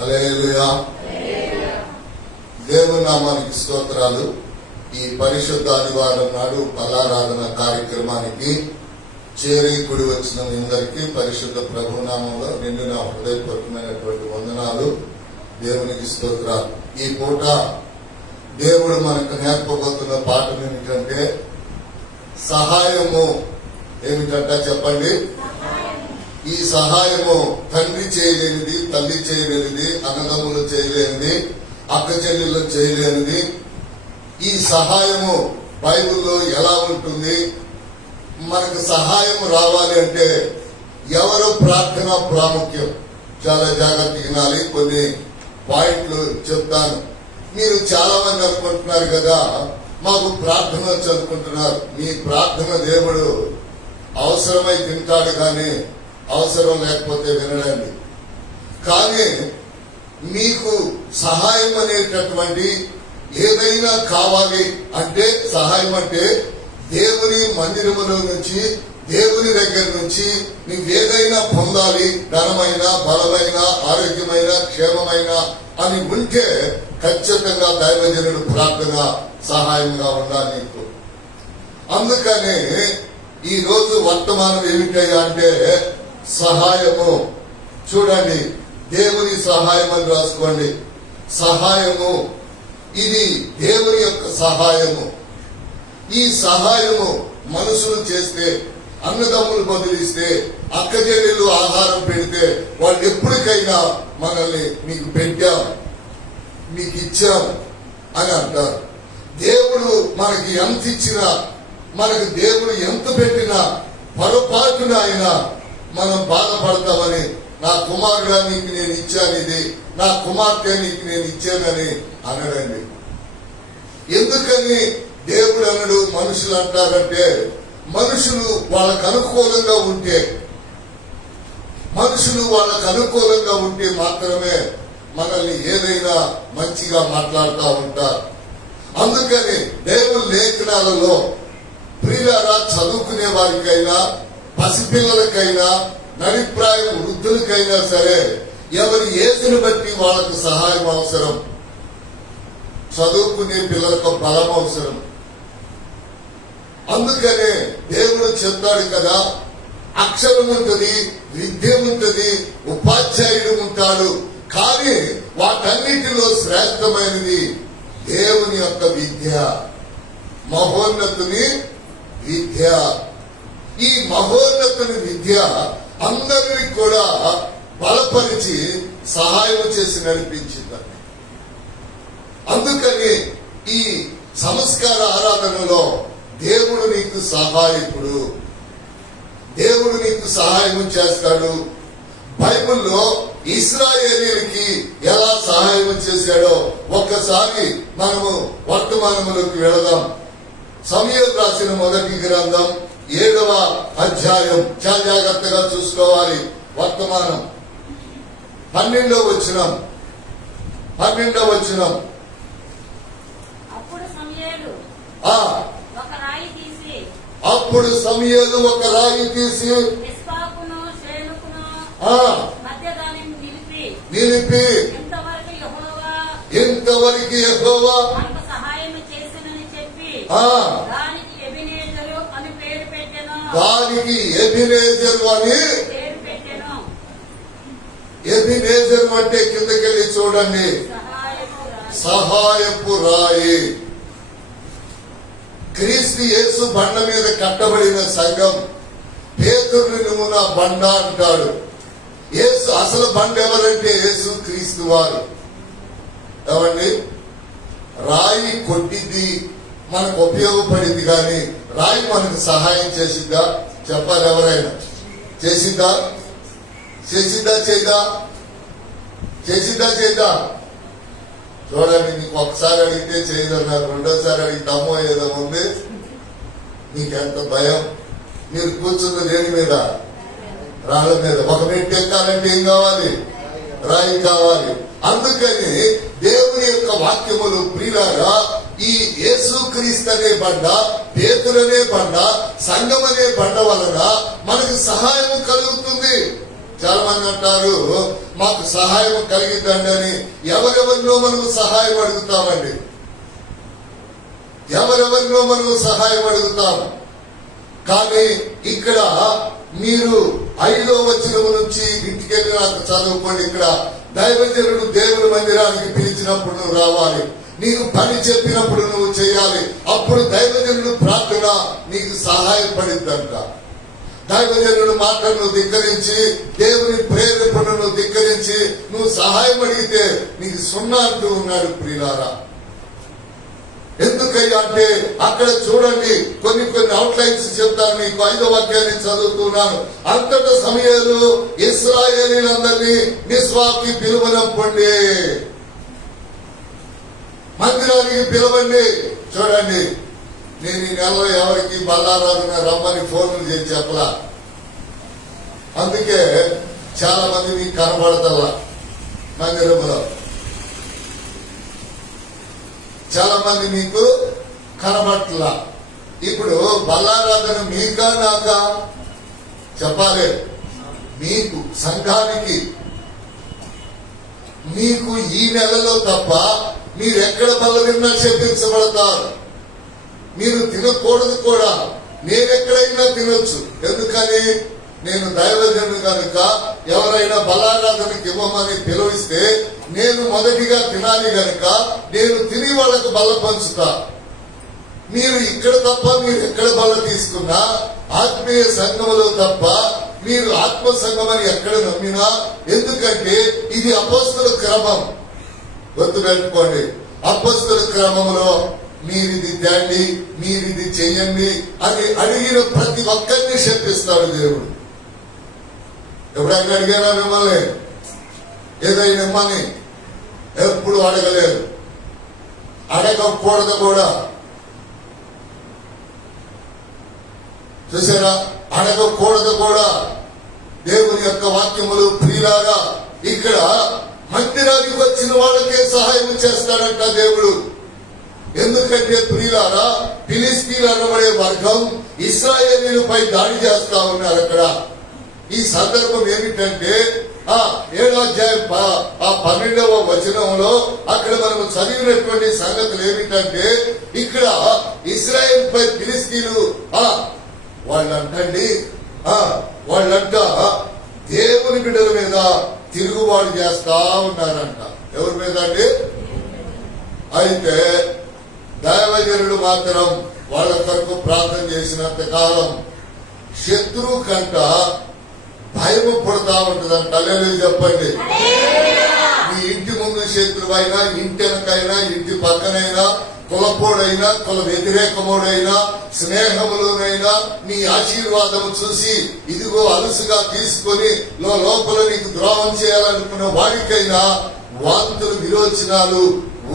హల్లెలూయా. దేవుని నామానికి స్తోత్రాలు. ఈ పరిశుద్ధ ఆదివారం నాడు బలారాధన కార్యక్రమానికి చేరి కూడి వచ్చిన మీ అందరికీ పరిశుద్ధ ప్రభునామంలో నిండు నా హృదయపూర్వకమైనటువంటి వందనాలు. దేవునికి స్తోత్రాలు. ఈ పూట దేవుడు మనకు నేర్పబోతున్న పాఠం ఏమిటంటే సహాయము. ఏమిటంట చెప్పండి. ఈ సహాయము తండ్రి చేయలేనిది, తల్లి చేయలేనిది, అన్నదమ్ములు చేయలేనిది, అక్క చెల్లెళ్ళు చేయలేనిది. ఈ సహాయము బైబిల్లో ఎలా ఉంటుంది? మనకు సహాయం రావాలి అంటే ఎవరు ప్రార్థన ప్రాముఖ్యం. చాలా జాగ్రత్తగా వినాలి. కొన్ని పాయింట్లు చెప్తాను. మీరు చాలా మంది అనుకుంటున్నారు కదా, మాకు ప్రార్థన చదువుకుంటున్నారు. మీ ప్రార్థన దేవుడు అవసరమై తింటాడు కానీ అవసరం లేకపోతే వినడండి. కానీ మీకు సహాయం అనేటటువంటి ఏదైనా కావాలి అంటే, సహాయం అంటే దేవుని మందిరములో నుంచి, దేవుని దగ్గర నుంచి నువ్వేదైనా పొందాలి, ధనమైన, బలమైన, ఆరోగ్యమైన, క్షేమమైన అని ఉంటే ఖచ్చితంగా దైవజనుడు ప్రార్థన సహాయంగా ఉండాలి నీకు. అందుకనే ఈ రోజు వర్తమానం ఏమిటయ్యా అంటే సహాయము. చూడండి, దేవుని సహాయం అని రాసుకోండి. సహాయము, ఇది దేవుని యొక్క సహాయము. ఈ సహాయము మనుషులు చేస్తే, అన్నదమ్ములు బదిలిస్తే, అక్కజెల్లెలు ఆహారం పెడితే వాళ్ళు ఎప్పటికైనా మనల్ని మీకు పెట్టాం, మీకు ఇచ్చాం అని అంటారు. దేవుడు మనకి ఎంత ఇచ్చినా, మనకు దేవుడు ఎంత పెట్టినా పొరపాటున ఆయన మనం బాధపడతామని, నా కుమారుడా నీకు నేను ఇచ్చాను ఇది, నా కుమార్తె నీకు నేను ఇచ్చానని అనడండి. ఎందుకని దేవుడు అనడు? మనుషులు అంటారంటే మనుషులు వాళ్ళకు అనుకూలంగా ఉంటే, మనుషులు వాళ్ళకు అనుకూలంగా ఉంటే మాత్రమే మనల్ని ఏదైనా మంచిగా మాట్లాడుతూ ఉంటారు. అందుకని దేవుని లేఖనాలలో ప్రియులారా, చదువుకునే వారికైనా, పసిపిల్లలకైనా, నడిప్రాయం వృద్ధులకైనా సరే ఎవరి ఏసును బట్టి వాళ్ళకు సహాయం అవసరం. చదువుకునే పిల్లలకు బలం అవసరం. అందుకనే దేవుడు చెప్తాడు కదా, అక్షరం ఉంటుంది, విద్య ఉంటుంది, ఉపాధ్యాయుడు ఉంటాడు. కానీ వాటన్నిటిలో శ్రేష్టమైనది దేవుని యొక్క విద్య, మహోన్నతుని విద్య. ఈ మహోన్నతుని విద్య అందరినీ కూడా బలపరిచి సహాయం చేసి నడిపించిందండి. అందుకని ఈ సంస్కార ఆరాధనలో దేవుడు నీకు సహాయకుడు, దేవుడు నీకు సహాయం చేస్తాడు. బైబిల్లో ఇశ్రాయేలీయులకి ఎలా సహాయం చేశాడో ఒక్కసారి మనము వర్తమానములోకి వెళదాం. సమూయేలు రాసిన మొదటి గ్రంథం 7వ అధ్యాయం. చాలా జాగ్రత్తగా చూసుకోవాలి. వర్తమానం 12వ వచనం. అప్పుడు సమూయేలు ఒక రాయి తీసి నిలిపి ఇంతవరకు యెహోవా దానికి ఎబెనేజరు అని. ఎబెనేజరు అంటే కిందకెళ్ళి చూడండి, సహాయపు రాయి. క్రీస్తు యేసు బండ మీద కట్టబడిన సంఘం. పేతురుని నువ్వు నా బండ అంటాడు. యేసు అసలు బండ ఎవరంటే యేసు క్రీస్తు వారు. ఏమండి, రాయి కొట్టింది, మనకు ఉపయోగపడింది, కానీ రాయి మనకు సహాయం చేసిందా? చెప్పాలి. ఎవరైనా చేసిందా? చేసిందా? చూడండి, నీకు ఒకసారి అడిగితే చేయదన్నారు, రెండోసారి అడిగితే ఏదో ఉంది. నీకెంత భయం. మీరు కూర్చున్న దేని మీద? రాళ్ళ మీద. ఒక మెట్టు ఎక్కాలంటే ఏం కావాలి? రాయి కావాలి. అందుకని దేవుని యొక్క వాక్యములు ప్రియులారా, ఈ యేసుక్రీస్తు అనే బండ, పేతురు అనే బండ, సంఘం అనే బండ వలన మనకు సహాయం కలుగుతుంది. చాలా మంది అంటారు, మాకు సహాయం కలిగిద్దండి అని ఎవరెవరినో మనం సహాయం అడుగుతామండి. ఎవరెవరినో మనం సహాయం అడుగుతాం. కానీ ఇక్కడ మీరు 5వ వచనం నుంచి ఇంటికి వెళ్ళి నాకు చదువుకోండి. ఇక్కడ దైవజనుడు దేవుని మందిరానికి పిలిచినప్పుడు నువ్వు రావాలి, నీకు పని చెప్పినప్పుడు నువ్వు చేయాలి. అప్పుడు దైవజనుడు ప్రార్థన నీకు సహాయపడిద్దంట. దైవజనుడు మాటలను ధిక్కరించి, దేవుని ప్రేరేపణను ధిక్కరించి నువ్వు సహాయం అడిగితే నీకు 0 అంటూ ఉన్నాడు ప్రియులారా. ఎందుకయ్యా అంటే అక్కడ చూడండి, కొన్ని అవుట్లైన్స్ చెప్తాను మీకు. 5వ వాక్యాన్ని చదువుతున్నాను. అంతటా సమూయేలు ఇశ్రాయేలీయులందరినీ మిస్పాకి పిలువనంపండి, మందిరానికి పిలవండి. చూడండి, నేను ఈ నెలలో ఎవరికి బల్లారాధన రమ్మని ఫోన్లు చేసి చెప్పలా. అందుకే చాలా మంది మీకు కనబడతల్లా మందిరంలో, చాలా మంది మీకు కనబట్లా. ఇప్పుడు బల్లారాధన మీకా నాకా చెప్పాలి? మీకు, సంఘానికి. మీకు ఈ నెలలో తప్ప మీరు ఎక్కడ బల్ల విన్నా శపించబడతారు. మీరు తినకూడదు కూడా. నేనెక్కడైనా తినొచ్చు. ఎందుకని? నేను దైవజనుడు కనుక ఎవరైనా బలారాధనకి ఇవ్వమని పిలువిస్తే నేను మొదటిగా తినాలి గనుక నేను తిని వాళ్ళకు బల్ల పంచుతా. మీరు ఇక్కడ తప్ప మీరు ఎక్కడ బల్ల తీసుకున్నా, ఆత్మీయ సంఘములో తప్ప మీరు ఆత్మ సంఘం అని ఎక్కడ నమ్మినా, ఎందుకంటే ఇది అపోస్తల క్రమం. గుర్తుపెట్టుకోండి, అపోస్తల క్రమంలో మీరిది తేండి, మీరిది చెయ్యండి అని అడిగిన ప్రతి ఒక్కరిని శపిస్తాడు దేవుడు. ఎప్పుడైనా అడిగారా మిమ్మల్ని ఏదైనా ఇమ్మని? ఎప్పుడు అడగలేదు, అడగకూడదు కూడా. చూసారా, అడగకూడదు కూడా. దేవుని యొక్క వాక్యములు ప్రియులారా, ఇక్కడ మందిరానికి వచ్చిన వాళ్ళకే సహాయం చేస్తాడంట దేవుడు. ఎందుకంటే ప్రియులారా, ఫిలిష్తీయులు అనబడే వర్గం ఇశ్రాయేలీయులపై దాడి చేస్తా ఉన్నారు. అక్కడ ఈ సందర్భం ఏమిటంటే 7వ అధ్యాయం 12వ వచనంలో అక్కడ మనం చదివినటువంటి సంగతులు ఏమిటంటే, ఇక్కడ ఇశ్రాయేల్ పై ఫిలిష్తీయులు వాళ్ళంట దేవుని బిడ్డల మీద తిరుగుబాటు చేస్తా ఉన్నారంట. ఎవరి మీద అండి? అయితే దైవజనుడు మాత్రం వాళ్ళ కొరకు ప్రార్థన చేసినంత కాలం శత్రువు కంట భయము పడుతూ ఉంటుందంట. అల్లెలు చెప్పండి. మీ ఇంటి ముందు శత్రువైనా, ఇంటి వెనకైనా, ఇంటి పక్కనైనా, కులపోడైనా, కుల వ్యతిరేకముడైనా, స్నేహములోనైనా నీ ఆశీర్వాదం చూసి ఇదిగో అలుసుగా తీసుకొని లోపల నీకు ద్రోహం చేయాలనుకున్న వాడికైనా వాంతులు, విరోచనాలు,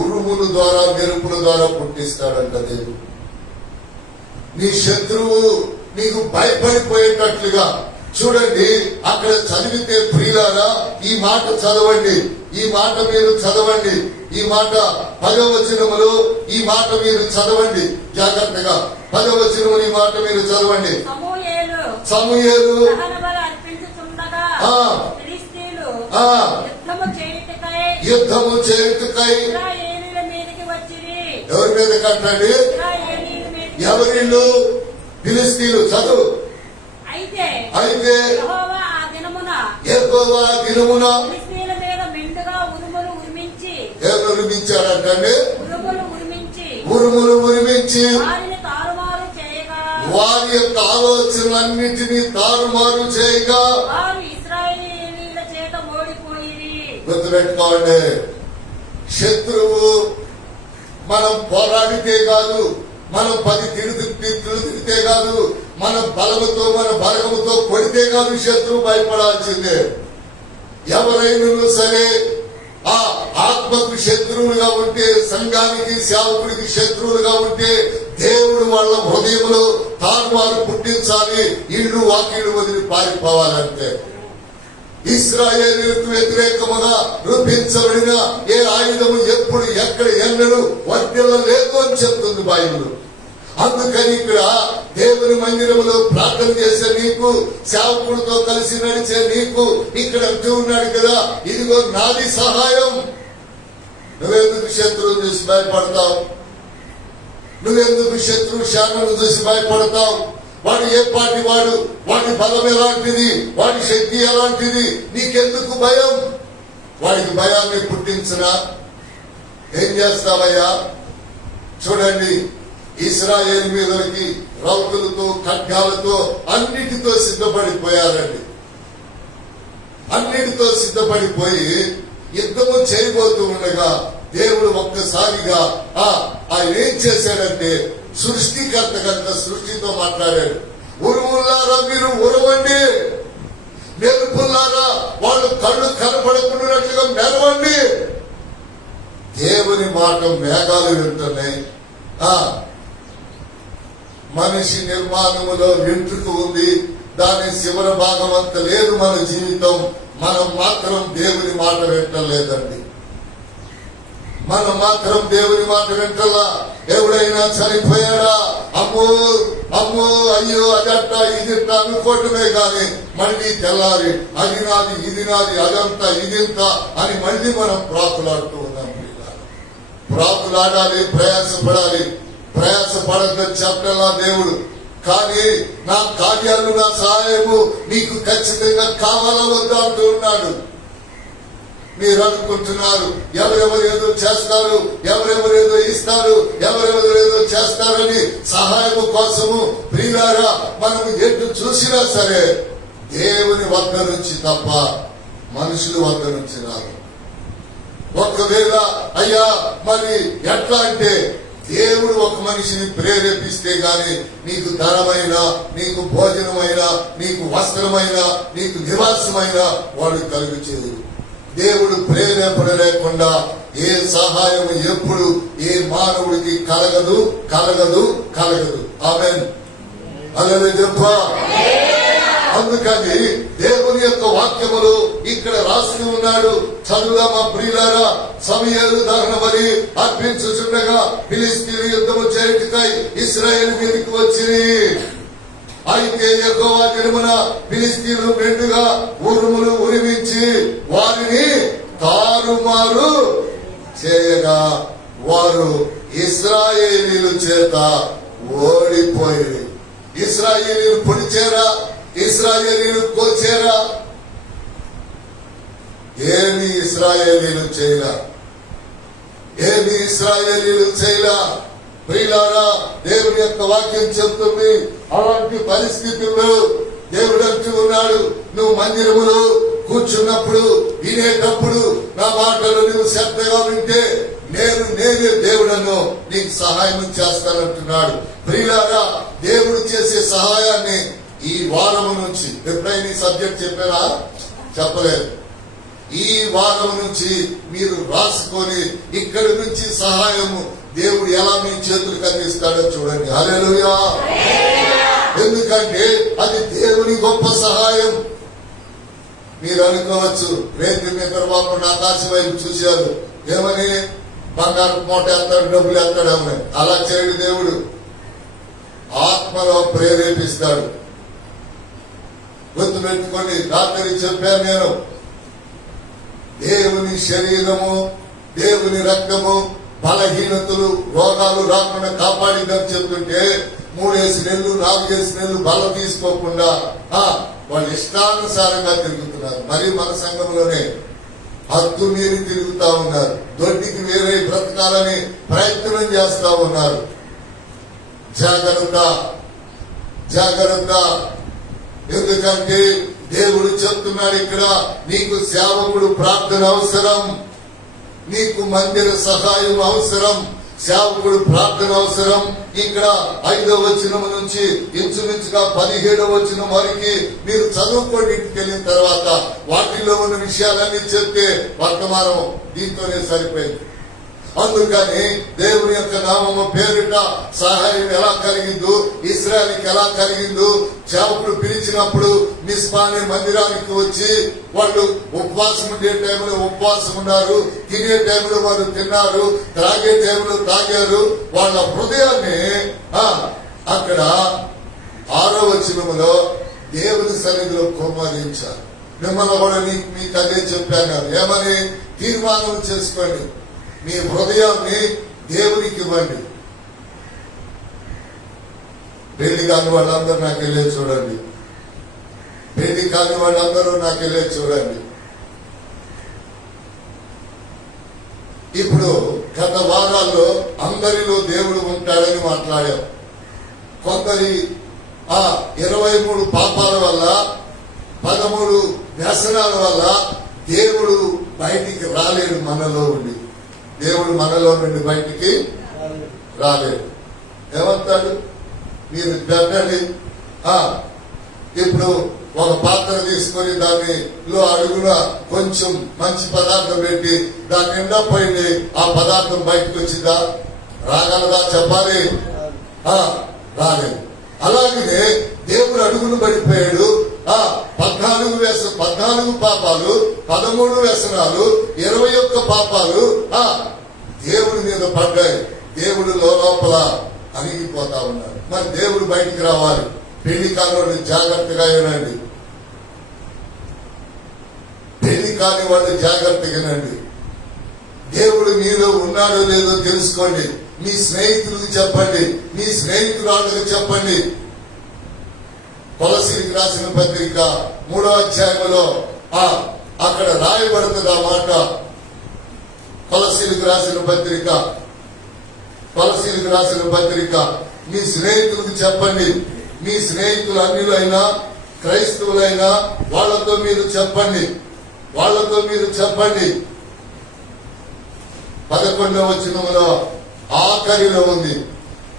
ఉరుముల ద్వారా, మెరుపుల ద్వారా పుట్టిస్తాడంట దేవుడు. నీ శత్రువు నీకు భయపడిపోయేటట్లుగా. చూడండి, అక్కడ చదివితే ప్రియులారా, ఈ మాట చదవండి, ఈ మాట మీరు చదవండి. ఈ మాట 10వ వచనములో ఈ మాట మీరు చదవండి జాగ్రత్తగా. 10వ వచనములో ఈ మాట మీరు చదవండి. సమూయేలు యుద్ధము చేయుటకై ఎవరి మీద కట్టండి? ఎవరిల్లు? ఫిలిష్తీయులు. చదువు. అయితే యెహోవా దినమున ఎవరు ఉరిమించాడంటే? ఉరుములు ఉరిమించి వారి యొక్క ఆలోచనలన్నింటినీ తారుమారు చేయగా. గుర్తుపెట్టుకోండి, శత్రువు మనం పోరాడితే కాదు, మనం 10 తిరిగితే కాదు, మన బలముతో, మన బలముతో కొడితే కాదు శత్రువు భయపడాల్సిందే. ఎవరైనా సరే ఆ ఆత్మకు శత్రువులుగా ఉంటే, సంఘానికి, సేవకుడికి శత్రువులుగా ఉంటే దేవుడు వాళ్ళ హృదయంలో తారుమారు పుట్టించాలి. ఇల్లు వాకిళ్ళు వదిలి పారిపోవాలంటే. ఇశ్రాయేలీయులకు వ్యతిరేకముగా రూపించబడిన ఏ ఆయుధము ఎప్పుడు, ఎక్కడ, ఎన్నడూ వర్తిల్లలేదు అని చెప్తుంది బైబిల్. అందుకని ఇక్కడ దేవుని మందిరంలో ప్రార్థన చేసే నీకు, సేవకుడితో కలిసి నడిచే నీకు ఇక్కడ అంటూ ఉన్నాడు కదా, ఇదిగో నాది సహాయం. నువ్వెందుకు శత్రువును చూసి భయపడతావు? నువ్వెందుకు శత్రువు శాఖను చూసి భయపడతావు? వాడు ఏ పార్టీ వాడు, వాడి బలం ఎలాంటిది, వాడి శక్తి ఎలాంటిది, నీకెందుకు భయం? వాడికి భయాన్ని పుట్టించినా ఏం చేస్తావయ్యా? చూడండి, ఇశ్రాయేలు మీదకి రౌతులతో, ఖడ్గాలతో, అన్నిటితో సిద్ధపడిపోయారండి. అన్నిటితో సిద్ధపడిపోయి యుద్ధము చేయబోతూ ఉండగా దేవుడు ఒక్కసారిగా ఆయన ఏం చేశాడంటే, సృష్టికర్త కనుక సృష్టితో మాట్లాడాడు. ఉరుములారా మీరు ఉరవండి, మెరుపులారా వాళ్ళు కళ్ళు కనపడకున్నట్లుగా మెరవండి. దేవుని మాట మేఘాలు వింటున్నాయి. మనిషి నిర్మాణములో వెంట్రుక ఉంది, దాని శివర భాగం అంత లేదు మన జీవితం. మనం మాత్రం దేవుని మాట వింటలేదండి. మనం మాత్రం దేవుని మాట వింటలా. ఎవడైనా చనిపోయాడా, అమ్మో అమ్మో అయ్యో అదట్టా ఇదింత అనుకోవటమే గాని మళ్ళీ తెల్లారి అది నాది ఇది నాది అదంతా ఇదింత అని మళ్ళీ మనం ప్రాకులాడుతూ ఉన్నాం. ప్రాకులాడాలి, ప్రయాసపడాలి. ప్రయాసపడద్దని చెప్పలా దేవుడు. కానీ నా కార్యాలు, నా సహాయము నీకు ఖచ్చితంగా కావాలా వద్దా అంటూ ఉన్నాడు. మీరు అనుకుంటున్నారు ఎవరెవరు ఏదో చేస్తారు, ఎవరెవరు ఏదో ఇస్తారు, ఎవరెవరు ఏదో చేస్తారని. సహాయము కోసము ప్రియులారా మనం ఎటు చూసినా సరే దేవుని వద్ద నుంచి తప్ప మనుషుల వద్ద నుంచి రాదు. ఒకవేళ అయ్యా మరి ఎట్లా అంటే, దేవుడు ఒక మనిషిని ప్రేరేపిస్తే గాని నీకు ధనమైన, నీకు భోజనమైన, నీకు వస్త్రమైన, నీకు నివాసమైన వాడు కలుగు చేయదు. దేవుడు ప్రేరేపణ లేకుండా ఏ సహాయం ఎప్పుడు ఏ మానవుడికి కలగదు కలగదు కలగదు. ఆమేన్. హల్లెలూయా. అందుకని దేవుని యొక్క వాక్యములు ఇక్కడ రాసి ఉన్నాడు. చదువుదామా ప్రియులారా? సమూయేలు దహన బలి అర్పించుచుండగా ఫిలిష్తీయులు యుద్ధము చేయుటకై ఇశ్రాయేలు మీదకి వచ్చిరి. అయితే యెహోవా దినమున ఫిలిష్తీయులు మెండుగా ఉరుములు ఉరిమించి వారిని తారుమారు చేయగా వారు ఇశ్రాయేలీయుల చేత ఓడిపోయి. ఇశ్రాయేలీయులు పొడిచేరా, ఇశ్రాయేలీయులు కోల్చేరా? ఏమి ఇశ్రాయేలీయులు చేయలా, ఏమి ఇశ్రాయేలీయులు చేయలా. ప్రియులారా, దేవుని యొక్క వాక్యం చెప్తుంది. అలాంటి పరిస్థితుల్లో దేవుడు అంటూ ఉన్నాడు, నువ్వు మందిరములో కూర్చున్నప్పుడు, వినేటప్పుడు నా మాటలు నువ్వు శ్రద్ధగా వింటే నేనే దేవుడను నీకు సహాయం చేస్తానంటున్నాడు. ప్రియులారా, దేవుడు చేసే సహాయాన్ని ఈ వారం నుంచి, ఎప్పుడైనా ఈ సబ్జెక్ట్ చెప్పారా? చెప్పలేదు. ఈ వారం నుంచి మీరు రాసుకొని ఇక్కడి నుంచి సహాయము దేవుడు ఎలా మీ చేతులకు అందిస్తాడో చూడండి. హల్లెలూయా. ఎందుకంటే అది దేవుని గొప్ప సహాయం. మీరు అనుకోవచ్చు, రేపు నిద్రపోకుండా ఆకాశం వైపు చూశారు, ఏమని బంగారు మూట ఎత్తాడు, డబ్బులు ఎత్తాడని. అలా చేయడు దేవుడు. ఆత్మలో ప్రేరేపిస్తాడు. గుర్తుపెట్టుకోండి, రాత్రి చెప్పాను నేను, దేవుని శరీరము, దేవుని రక్తము బలహీనతలు, రోగాలు రాకుండా కాపాడిందని చెప్తుంటే 3 నెలలు 4 నెలలు బలం తీసుకోకుండా వాళ్ళు ఇష్టానుసారంగా తిరుగుతున్నారు. మరి మన సంఘంలోనే హద్దు మీరి తిరుగుతా ఉన్నారు. దొడ్డికి వేరే బ్రతకాలని ప్రయత్నం చేస్తా ఉన్నారు. జాగ్రత్త, జాగ్రత్త. ఎందుకంటే దేవుడు చెప్తున్నాడు ఇక్కడ, నీకు సేవకుడు ప్రార్థన అవసరం, నీకు మందిర సహాయం అవసరం, సేవకుడు ప్రార్థన అవసరం. ఇక్కడ 5వ వచనం నుంచి ఇంచుమించుగా 17వ వచనం వరకు మీరు చదువుకోండి. ఇంటికి వెళ్ళిన తర్వాత వాటిలో ఉన్న విషయాలన్నీ చెప్తే వర్తమానం దీంతోనే సరిపోయింది. అందుకని దేవుని యొక్క నామము పేరిట సహాయం ఎలా కలిగిందో, ఇశ్రాయేలుకి ఎలా కలిగిందో, సేవకుడు పిలిచినప్పుడు మిస్పాని మందిరానికి వచ్చి వాళ్ళు ఉపవాసం ఉండే టైంలో ఉపవాసం ఉన్నారు, తినే టైంలో వారు తిన్నారు, త్రాగే టైంలో తాగారు. వాళ్ళ హృదయాన్ని అక్కడ 6వ వచనములో దేవుని సన్నిధిలో కుమ్మరించారు. మిమ్మల్ని కూడా మీకు అదే చెప్పాను, ఏమని తీర్మానం చేసుకోండి, మీ హృదయాన్ని దేవునికి ఇవ్వండి. పెళ్లి కాని వాళ్ళందరూ నాకు వెళ్ళే చూడండి, పెళ్లి కాని వాళ్ళందరూ నాకు వెళ్ళే చూడండి. ఇప్పుడు గత వారాల్లో అందరిలో దేవుడు ఉంటాడని మాట్లాడాం. కొందరి 23 పాపాల వల్ల, 13 వ్యసనాల వల్ల దేవుడు బయటికి రాలేడు. మనలో ఉండి దేవుడు మనలో నుండి బయటికి రాలేడు. ఏమంటాడు? మీరు పెట్టండి. ఇప్పుడు ఒక పాత్ర తీసుకొని దానిలో అడుగున కొంచెం మంచి పదార్థం పెట్టి దాని నిండా పోయింది, ఆ పదార్థం బయటకు వచ్చిందా? రాగలదా? చెప్పాలి. రాలేదు. అలాగే దేవుడు అడుగును పడిపోయాడు. 14 పాపాలు, 13 వ్యసనాలు, 21 పాపాలు దేవుడి మీద పడ్డాయి. దేవుడు లోపల అణిగిపోతా ఉన్నాడు. మరి దేవుడు బయటికి రావాలి. పెళ్లి కాని జాగ్రత్తగా వినండి, పెళ్లి కాని వాళ్ళు జాగ్రత్తగా వినండి. దేవుడు మీలో ఉన్నాడో లేదో తెలుసుకోండి. మీ స్నేహితులకు చెప్పండి, మీ స్నేహితురాళ్ళకు చెప్పండి. కొలసీలకు రాసిన పత్రిక 3వ అధ్యాయంలో అక్కడ రాయబడుతుంది ఆ మాట. కొలసీలకు రాసిన పత్రిక మీ స్నేహితులకు చెప్పండి. మీ స్నేహితులు అన్యులైనా క్రైస్తవులైనా వాళ్ళతో మీరు చెప్పండి. 11వ వచనంలో ఆఖరిలో ఉంది,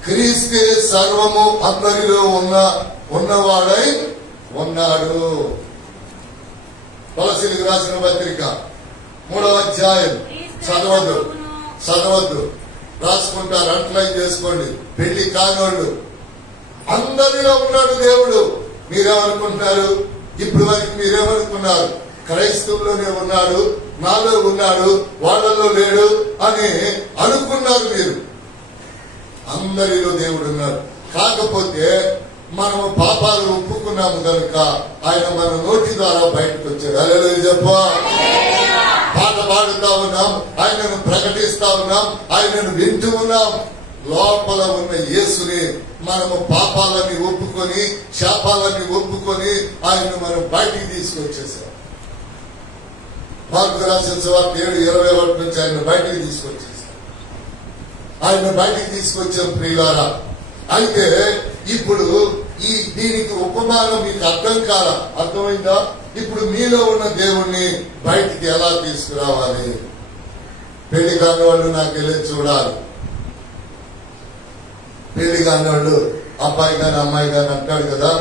క్రీస్తే సర్వము అందరిలో ఉన్నవాడై ఉన్నాడు. కొలసీలకు రాసిన పత్రిక 3వ అధ్యాయం చదవద్దు, రాసుకుంటారు, అంటలైన్ చేసుకోండి. పెళ్లి కానోళ్ళు అందరిలో ఉన్నాడు దేవుడు. మీరేమనుకుంటున్నారు? ఇప్పుడు వరకు మీరేమనుకున్నారు? క్రైస్తవుల్లోనే ఉన్నాడు, నాలో ఉన్నాడు, వాళ్ళలో లేడు అని అనుకున్నారు మీరు. అందరిలో దేవుడు ఉన్నాడు. కాకపోతే మనము పాపాలు ఒప్పుకున్నాము కనుక ఆయన మన నోటి ద్వారా బయటకు వచ్చాడు. హల్లెలూయా చెప్ప. పాట పాడుతా ఉన్నాం, ఆయనను ప్రకటిస్తా ఉన్నాం, ఆయనను వింటూ ఉన్నాం. లోపల ఉన్న యేసుని మనము పాపాలని ఒప్పుకొని, శాపాలని ఒప్పుకొని ఆయనను మనం బయటికి తీసుకొచ్చేసాం. మార్కు రాసిన సువార్త 7:21 నుంచి ఆయన బయటికి తీసుకొచ్చేసాం. ఆయన బయటికి తీసుకొచ్చాం ప్రియులారా. అయితే ఇప్పుడు దీనికి ఉపమానం మీకు అర్థమైందా? ఇప్పుడు మీలో ఉన్న దేవుణ్ణి బయటికి ఎలా తీసుకురావాలి? పెళ్లి కాని వాళ్ళు నాకు వెళ్ళి చూడాలి. పెళ్లి కాని వాళ్ళు అబ్బాయి గాని అమ్మాయి గాని అంటాడు కదా,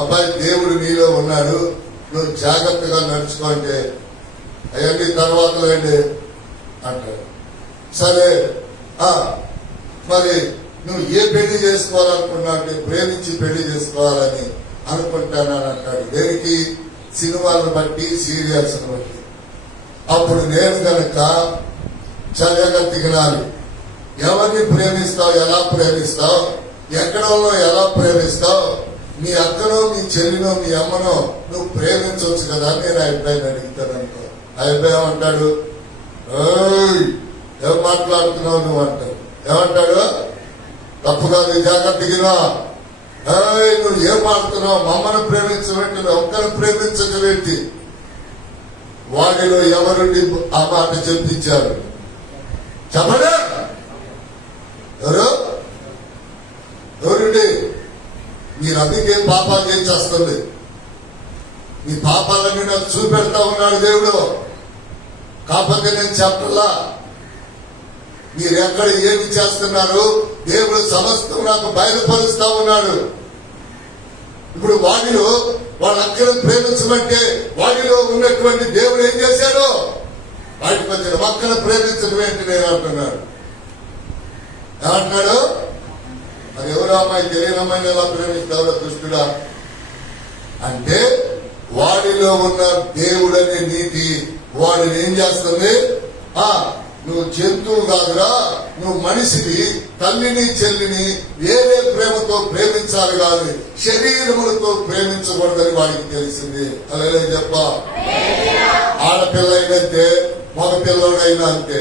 అబ్బాయి దేవుడు నీలో ఉన్నాడు, నువ్వు జాగ్రత్తగా నడుచుకుంటే అవన్నీ తర్వాత లేండి అంటాడు. సరే, మరి నువ్వు ఏ పెళ్లి చేసుకోవాలనుకున్నా అంటే ప్రేమించి పెళ్లి చేసుకోవాలని అనుకుంటానని అంటాడు. దేనికి? సినిమాలను బట్టి, సీరియల్స్ బట్టి. అప్పుడు నేను కనుక జాగ్రత్త తినాలి. ఎవరిని ప్రేమిస్తావు, ఎలా ప్రేమిస్తావు, ఎక్కడో ఎలా ప్రేమిస్తావు, మీ అక్కనో మీ చెల్లినో మీ అమ్మనో నువ్వు ప్రేమించవచ్చు కదా అని నేను అభిప్రాయం అడుగుతాను అనుకో. అభిప్రాయం అంటాడు, ఏం మాట్లాడుతున్నావు నువ్వు అంటాడు. ఏమంటాడు? తప్పుగా జాగ్రత్తగా నువ్వు ఏం మాడుతున్నావు, మమ్మల్ని ప్రేమించబెట్టి ఒక్కరిని ప్రేమించగబెట్టి. వాడిలో ఎవరుండి ఆ మాట చెప్పించారు? చెప్పడా? ఎవరుండి? మీరు అందుకే పాపాలు చేసేస్తుంది. మీ పాపాలన్నీ నాకు చూపెడతా ఉన్నాడు దేవుడు. కాకపోతే నేను చెప్పలా. మీరు ఎక్కడ ఏమి చేస్తున్నారు దేవుడు సమస్తం నాకు బయలుపరుస్తా ఉన్నాడు. ఇప్పుడు వాడిలో వాళ్ళ అక్కలను ప్రేమించమంటే వాడిలో ఉన్నటువంటి దేవుడు ఏం చేశాడు? బయటకు వచ్చాడు. ఒక్కను ప్రేమించడం ఏంటి నేను అంటున్నాడు. ఏమంటున్నాడు? అది ఎవరో అమ్మాయి తెలియని అమ్మాయిని ఎలా ప్రేమిస్తారో దుష్టుడా అంటే వాడిలో ఉన్న దేవుడనే నీతి వాడిని ఏం చేస్తుంది? నువ్వు జంతువు కాదురా, నువ్వు మనిషిని, తల్లిని చెల్లిని వేరే ప్రేమతో ప్రేమించాలి కాదు, శరీరములతో ప్రేమించకూడదని వాడికి తెలిసింది. అలాగే చెప్ప ఆడపిల్ల అయినంతే, మగ పిల్లడైనా అంతే.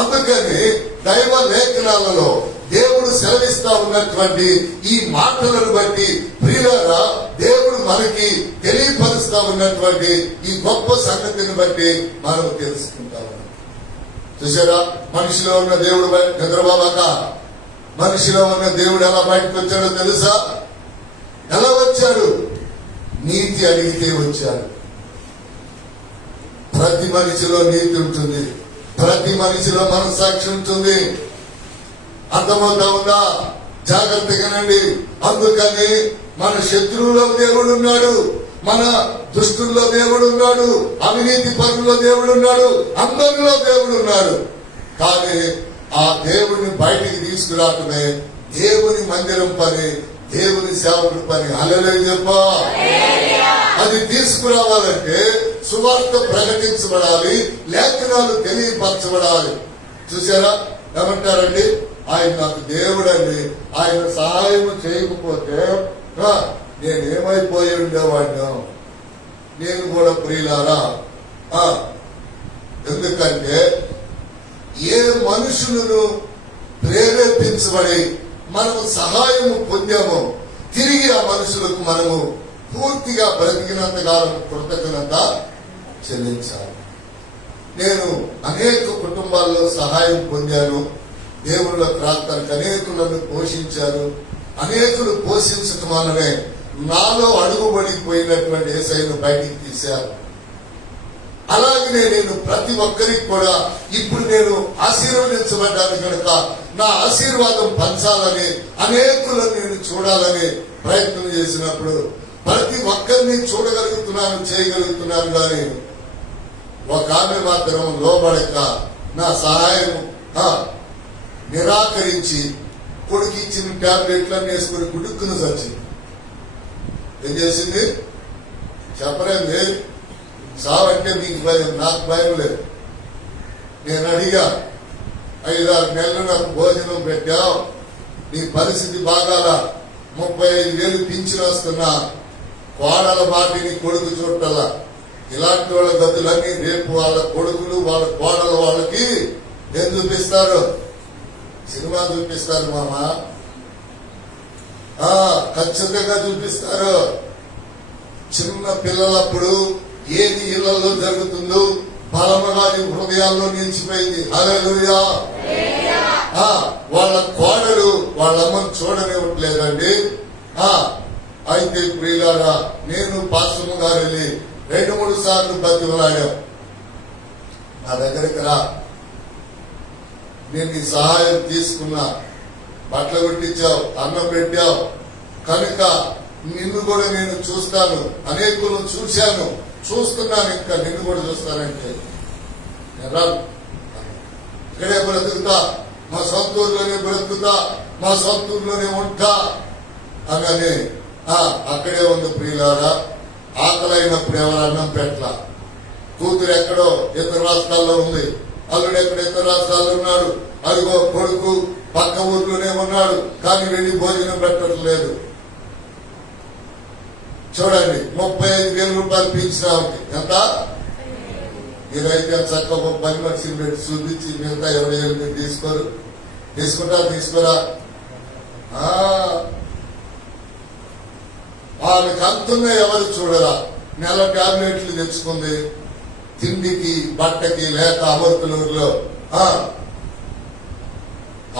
అందుకని దైవ లేఖనాలలో దేవుడు సెలవిస్తా ఉన్నటువంటి ఈ మాటలను బట్టి ప్రియులారా, దేవుడు మనకి తెలియపరుస్తా ఉన్నటువంటి ఈ గొప్ప సంగతిని బట్టి మనం తెలుసుకుంటాము. చూసారా, మనిషిలో ఉన్న దేవుడు చంద్రబాబాక మనిషిలో ఉన్న దేవుడు ఎలా బయటకు వచ్చాడో తెలుసా? ఎలా వచ్చాడు? నీతి అడిగితే వచ్చాడు. ప్రతి మనిషిలో నీతి ఉంటుంది, ప్రతి మనిషిలో మనస్సాక్షి ఉంటుంది. అర్థమవుతా ఉందా? జాగ్రత్తగానండి. అందుకని మన శత్రువులో దేవుడు ఉన్నాడు, మన దుష్టుల్లో దేవుడు ఉన్నాడు, అవినీతి పరుల్లో దేవుడు ఉన్నాడు, అందరిలో దేవుడు ఉన్నాడు. కానీ ఆ దేవుడిని బయటికి తీసుకురావటమే దేవుని మందిరం పని, దేవుని సేవకుడి పని. హల్లెలూయా చెప్ప. అది తీసుకురావాలంటే సువార్త ప్రకటించబడాలి, లేఖనాలు తెలియపరచబడాలి. చూసారా, ఏమంటారండి? ఆయన నాకు దేవుడు అండి, ఆయన సహాయం చేయకపోతే నేనేమైపోయి ఉండేవాడిను. నేను కూడా ప్రియులారా, ఎందుకంటే ఏ మనుషులను ప్రేరేపించబడి మనము సహాయము పొందామో తిరిగి ఆ మనుషులకు మనము పూర్తిగా బ్రతికినంత కాలం కృతజ్ఞత చెల్లించాలి. నేను అనేక కుటుంబాల్లో సహాయం పొందాను, దేవుళ్ళ ప్రాంతానికి అనేకులను పోషించారు. అనేకులు పోషించటం వల్లనే నాలో అడుగుబడిపోయినటువంటి యేసయ్యను బయటికి తీశారు. అలాగనే నేను ప్రతి ఒక్కరికి కూడా ఇప్పుడు నేను ఆశీర్వదించబడ్డాను కనుక నా ఆశీర్వాదం పంచాలని, అనేకులను నేను చూడాలని ప్రయత్నం చేసినప్పుడు ప్రతి ఒక్కరిని చూడగలుగుతున్నాను, చేయగలుగుతున్నాను. కానీ ఒక ఆమె మాత్రం లోబడక నా సహాయం నిరాకరించి కొడుకు ఇచ్చిన టాబ్లెట్లన్నీ వేసుకుని గుడుక్కును చచ్చింది. ఏం చేసింది చెప్పలేదు. సావంటే మీకు భయం, నాకు భయం లేదు. నేను అడిగా, 5-6 నెలలు నాకు భోజనం పెట్టావు, నీ పరిస్థితి బాగాలా, 35,000 పింఛన్ వస్తున్నా, కోడల మాటిని కొడుకు చూడాల. ఇలాంటి వాళ్ళ గదులన్నీ రేపు వాళ్ళ కొడుకులు వాళ్ళ కోడల వాళ్ళకి ఏం చూపిస్తారు? సినిమా చూపిస్తారు మామ, ఖచ్చితంగా చూపిస్తారు. చిన్న పిల్లలప్పుడు ఏది ఇళ్లలో జరుగుతుందో బలముగా హృదయాల్లో నిలిచిపోయింది. హల్లెలూయా. వాళ్ళ కోడలు వాళ్ళ అమ్మను చూడనివ్వట్లేదండి. అయితే ప్రియులారా, నేను పాస్టమ్ గారు వెళ్ళి 2-3 సార్లు బతిమలాడాం, నా దగ్గరికి రా, నేను ఈ సహాయం తీసుకున్నా, బట్టలు పెట్టించావు, అన్నం పెట్టావు కనుక నిన్ను కూడా నేను చూస్తాను, అనేకులు చూశాను, చూస్తున్నాను, ఇంకా నిన్ను కూడా చూస్తానంటే ఇక్కడే బ్రతుకుతా, మా సొంత ఊర్లోనే బ్రతుకుతా, మా సొంత ఊర్లోనే ఉంటా అనని అక్కడే ఉంది. ప్రియులారా, ఆకలైనప్పుడు ఎవరు అన్నం పెట్టలా. కూతురు ఎక్కడో ఇతర రాష్ట్రాల్లో ఉంది, అల్లుడు ఎక్కడ ఇతర రాష్ట్రాల్లో ఉన్నాడు, అదిగో కొడుకు పక్క ఊర్లోనే ఉన్నాడు, కానీ వెళ్ళి భోజనం పెట్టట్లేదు. చూడండి, 35,000 రూపాయలు పింఛన్ ఎంత? మీరైతే చక్కగా 10 మనిషిని పెట్టి చూపించి మిగతా 20,000 మీరు తీసుకురా. వాళ్ళకి అంతున్నా ఎవరు చూడరా. నెల టాబ్లెట్లు తెచ్చుకుంది, తిండికి బట్టకి లేక అమర్తులూరులో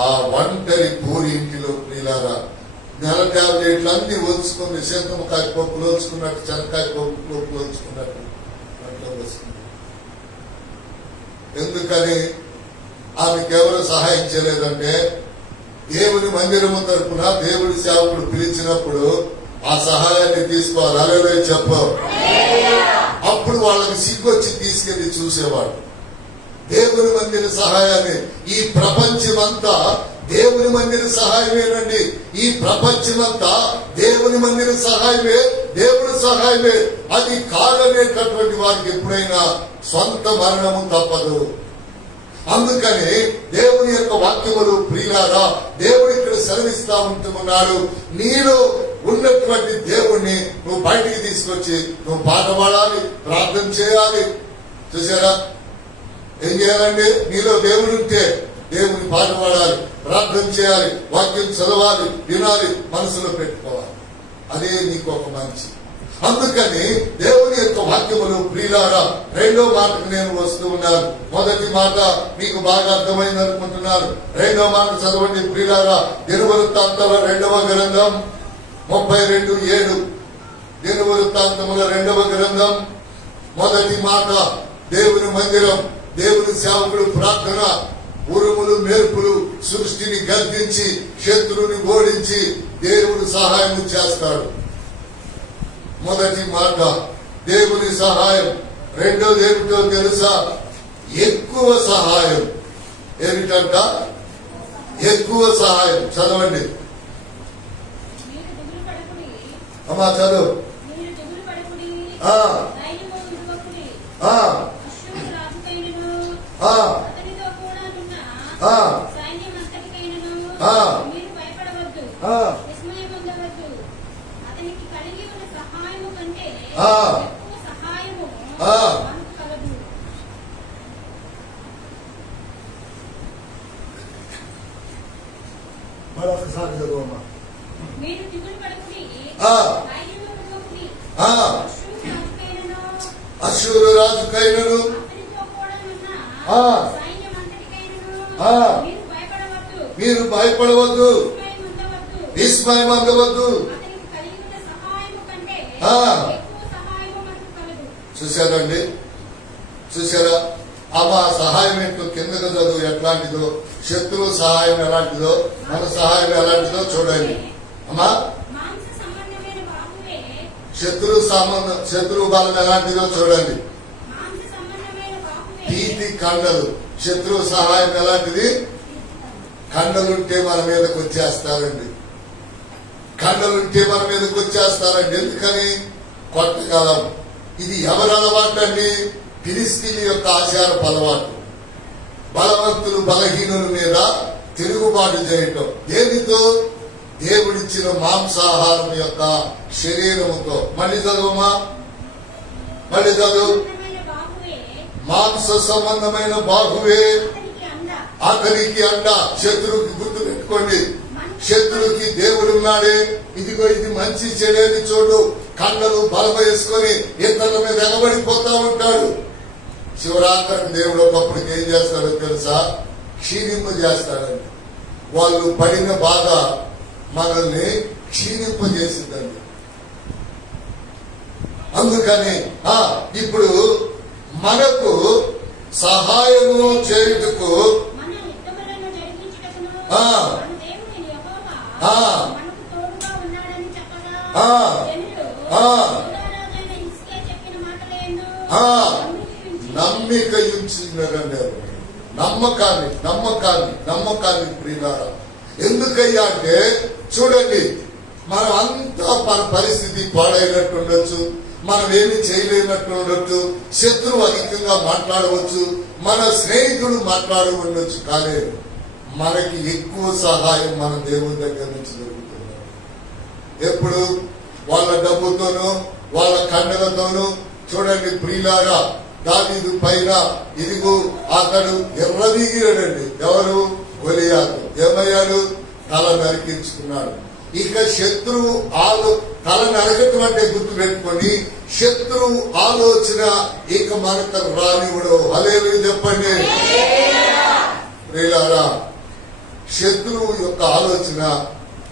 ఆ ఒంటరి పూరి ఇంటిలో ప్రియులారా నెల టాబ్లెట్లు అన్ని వలుచుకుంది. సింతమకాయ పప్పు లోచుకున్నట్టు, చెనకాయ పప్పు లోచుకున్నట్టు అట్లా వస్తుంది. ఎందుకని ఆమెకు ఎవరు సహాయం చేయలేదంటే, దేవుని మందిరము తరపున దేవుడి సేవకుడు పిలిచినప్పుడు ఆ సహాయాన్ని తీసుకోవాలి. హల్లెలూయా చెప్పు. అప్పుడు వాళ్ళకి సిగ్గొచ్చి తీసుకెళ్లి చూసేవాడు. దేవుని మందిర సహాయాన్ని. ఈ ప్రపంచమంతా దేవుని మందిర సహాయమేనండి. ఈ ప్రపంచమంతా దేవుని మందిర సహాయమే, దేవుని సహాయమే. అది కాదనేటటువంటి వారికి ఎప్పుడైనా సొంత మరణము తప్పదు. అందుకని దేవుని యొక్క వాక్యములు ప్రియులారా, దేవుడు ఇక్కడ సెలవిస్తా ఉంటున్నాడు, నీలో ఉన్నటువంటి దేవుణ్ణి నువ్వు బయటికి తీసుకొచ్చి నువ్వు పాట పాడాలి, ప్రార్థన చేయాలి. చూసారా ఏం చేయాలండి? నీలో దేవుడు ఉంటే దేవుని పాట పాడాలి, ప్రార్థన చేయాలి, వాక్యం చదవాలి, వినాలి, మనసులో పెట్టుకోవాలి. అదే నీకు ఒక మంచి. అందుకని దేవుని యొక్క వాక్యములు ప్రియులారా, రెండో మాటకు నేను వస్తూ ఉన్నాను. మొదటి మాట మీకు బాగా అర్థమైంది అనుకుంటున్నాను. రెండో మాట చదవండి ప్రియులారా. దినవృత్తాంతాల 2వ గ్రంథం 32:7. దినవృత్తాంతముల 2వ గ్రంథం మొదటి మాట, దేవుని మందిరం, దేవుని సేవకుడు ప్రార్థన, ఉరుములు మెరుపులు సృష్టిని గద్దించి శత్రువుని ఓడించి దేవుడు సహాయం చేస్తాడు. మొదటి మాట దేవుని సహాయం. రెండోది ఏమిటో తెలుసా? ఎక్కువ సహాయం. ఏమిటంట? ఎక్కువ సహాయం. చదవండి అమ్మా, చదువు. మరొకసారి చదువమ్మా. అశ్షూరు రాజుకైనను మీరు భయపడవద్దు, విస్మయం అందవద్దు. చూశారండి, చూసారా? అమ్మా సహాయం ఏంటో కిందకు చదువు ఎట్లాంటిదో, శత్రువు సహాయం ఎలాంటిదో, మన సహాయం ఎలాంటిదో చూడండి అమ్మా. శత్రువు బలం ఎలాంటిదో చూడండి. తీతి కండలు. శత్రువు సహాయం ఎలాంటిది? కండలుంటే మన మీదకి వచ్చేస్తారండి. కండలుంటే మన మీదకి వచ్చేస్తారండి. ఎందుకని? కొట్టగలం. ఇది ఎవరి అలవాటు అండి? ఫిలిస్తీన్ యొక్క ఆచారపు అలవాటు. బలవంతులు బలహీనుల మీద తిరుగుబాటు చేయటం. దేనితో? దేవుడిచ్చిన మాంసాహారం యొక్క శరీరముతో. మళ్ళీ చదువుమా, మళ్ళీ చదువు. మాంస సంబంధమైన బాహువే అతనికి అండ. శత్రువుకి గుర్తు పెట్టుకోండి, శత్రువుకి దేవుడు ఉన్నాడే. ఇదిగో ఇది మంచి చెడేని చూడు, కండలు బలం వేసుకొని ఇతరుల మీద ఎగబడిపోతా ఉంటాడు. శివరాత్రికి దేవుడు ఒకప్పటికి ఏం చేస్తాడో తెలుసా? క్షీణింప చేస్తాడండి. వాళ్ళు పడిన బాధ మనల్ని క్షీణింపజేసిందండి. అందుకని ఇప్పుడు మనకు సహాయము చేయుటకు నమ్మిక ఉంచినారండి. నమ్మకాన్ని ప్రియులారా. ఎందుకయ్యా అంటే చూడండి, మనం అంతా మన పరిస్థితి పాడైనట్టు ఉండొచ్చు, మనం ఏమి చేయలేనట్టు ఉండొచ్చు, శత్రువు అధికంగా మాట్లాడవచ్చు, మన స్నేహితుడు మాట్లాడి ఉండొచ్చు. కానీ మనకి ఎక్కువ సహాయం మన దేవుని దగ్గర నుంచి దొరుకుతుంది. ఎప్పుడు? వాళ్ళ డబ్బుతోనూ వాళ్ళ కండలతోనూ. చూడండి ప్రియులారా, దావీదు పైన ఇదిగో అతడు ఎర్రదిగిరాడండి. ఎవరు? గొలియాతు. ఏమయ్యాడు? తల నరికించుకున్నాడు. ఇక శత్రువు తల నరకటం అంటే గుర్తు పెట్టుకొని, శత్రువు ఆలోచన ఇక మనకు రానివ్వడు. హల్లెలూయా చెప్పండి ప్రియులారా. శత్రువు యొక్క ఆలోచన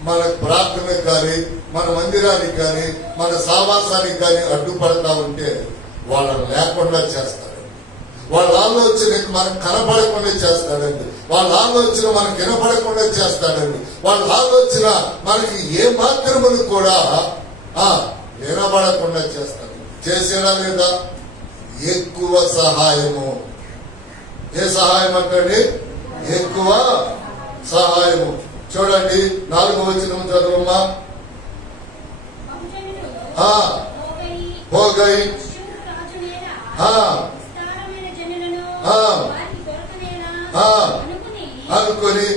మన ప్రార్థనకు కానీ, మన మందిరానికి కానీ, మన సావాసానికి కానీ అడ్డుపడతా ఉంటే వాళ్ళని లేకుండా చేస్తారండి. వాళ్ళ ఆలోచన మనకు కనపడకుండా చేస్తాడండి. వాళ్ళ ఆలోచన మనకు వినపడకుండా చేస్తాడండి. వాళ్ళ ఆలోచన మనకి ఏ మాత్రమును కూడా వినబడకుండా చేస్తాడు. చేసేలా లేదా? ఎక్కువ సహాయము. ఏ సహాయం అంటండి? ఎక్కువ సహాయము. చూడండి 4వ వచనం చదవమ్మా. పోగై అనుకొని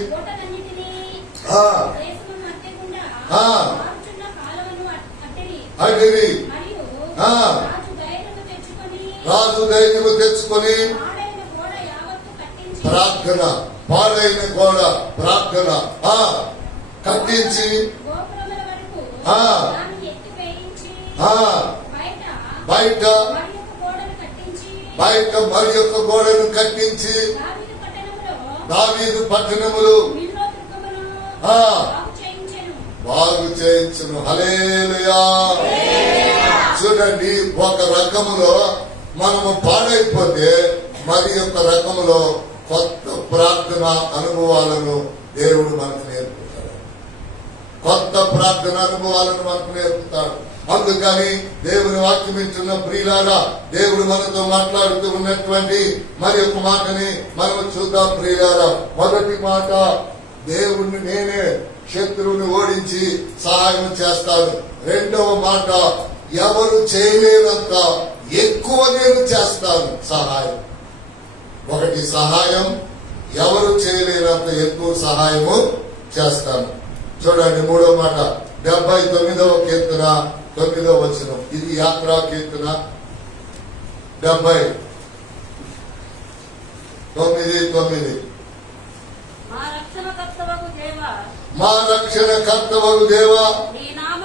అడిరి రాజు ధైర్యము తెచ్చుకొని ప్రార్థన, పాడైన గోడ ప్రార్థన కట్టించి బయట మరి యొక్క గోడను కట్టించి దావీదు పట్టణములు బాగు చేయించును. హల్లెలూయా. చూడండి, ఒక రకములో మనము పాడైపోతే మరి యొక్క రకములో కొత్త ప్రార్థన అనుభవాలను దేవుడు మనకు నేర్పుతాడు. కొత్త ప్రార్థన అనుభవాలను మనకు నేర్పుతాడు. అందుకని దేవుని వాక్యం వింటున్న ప్రియులారా, దేవుడు మనతో మాట్లాడుతూ ఉన్నటువంటి మరి ఒక మాటని మనము చూద్దాం ప్రియులారా. మొదటి మాట, దేవుణ్ణి నేనే శత్రువుని ఓడించి సహాయం చేస్తాను. రెండవ మాట, ఎవరు చేయలేనంత ఎక్కువ నేను చేస్తాను సహాయం. ఒకటి సహాయం, ఎవరు చేయలేనంత ఎక్కువ సహాయము చేస్తాను. చూడండి 3వ మాట, 79వ కీర్తన 9వ వచనం. ఇది యాత్రా కీర్తన 79:9. మా రక్షణ కర్తవగు దేవా, నీ నామ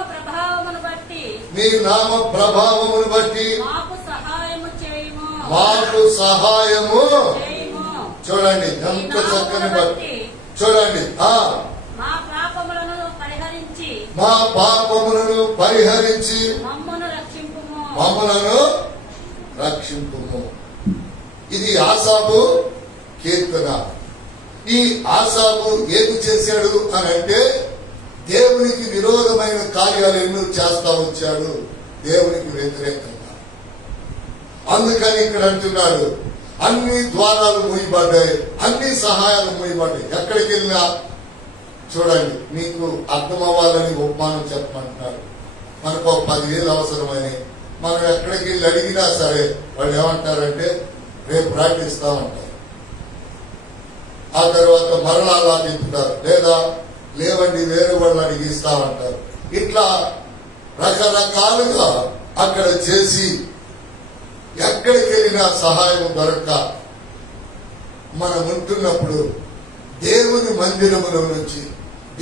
ప్రభావమును బట్టి మాకు సహాయము. చూడండి ఎంత చక్కని బట్టి. చూడండి, మా పాపములను పరిహరించి మమ్మలను రక్షింపుము. ఇది ఆసాపు కీర్తన. ఈ ఆసాపు ఏమి చేశాడు అని అంటే, దేవునికి విరోధమైన కార్యాలు ఎన్నో చేస్తా వచ్చాడు, దేవునికి వ్యతిరేకంగా. అందుకని ఇక్కడ అంటున్నాడు, అన్ని ద్వారాలు మూయబడ్డాయి, అన్ని సహాయాలు మూయబడ్డాయి. ఎక్కడికి వెళ్ళినా చూడండి, మీకు అర్థం అవ్వాలని ఉపమానం చెప్పమంటున్నాడు. మనకు 10,000 అవసరమని మనం ఎక్కడికి వెళ్ళి అడిగినా సరే వాళ్ళు ఏమంటారంటే రేపు ప్రకటిస్తామంటారు. ఆ తర్వాత మరలా అలా తిప్పుతారు, లేదా లేవండి వేరే వాళ్ళు అడిగిస్తామంటారు. ఇట్లా రకరకాలుగా అక్కడ చేసి ఎక్కడికి వెళ్ళినా సహాయం దొరక్క మనం ఉంటున్నప్పుడు దేవుని మందిరములో నుంచి,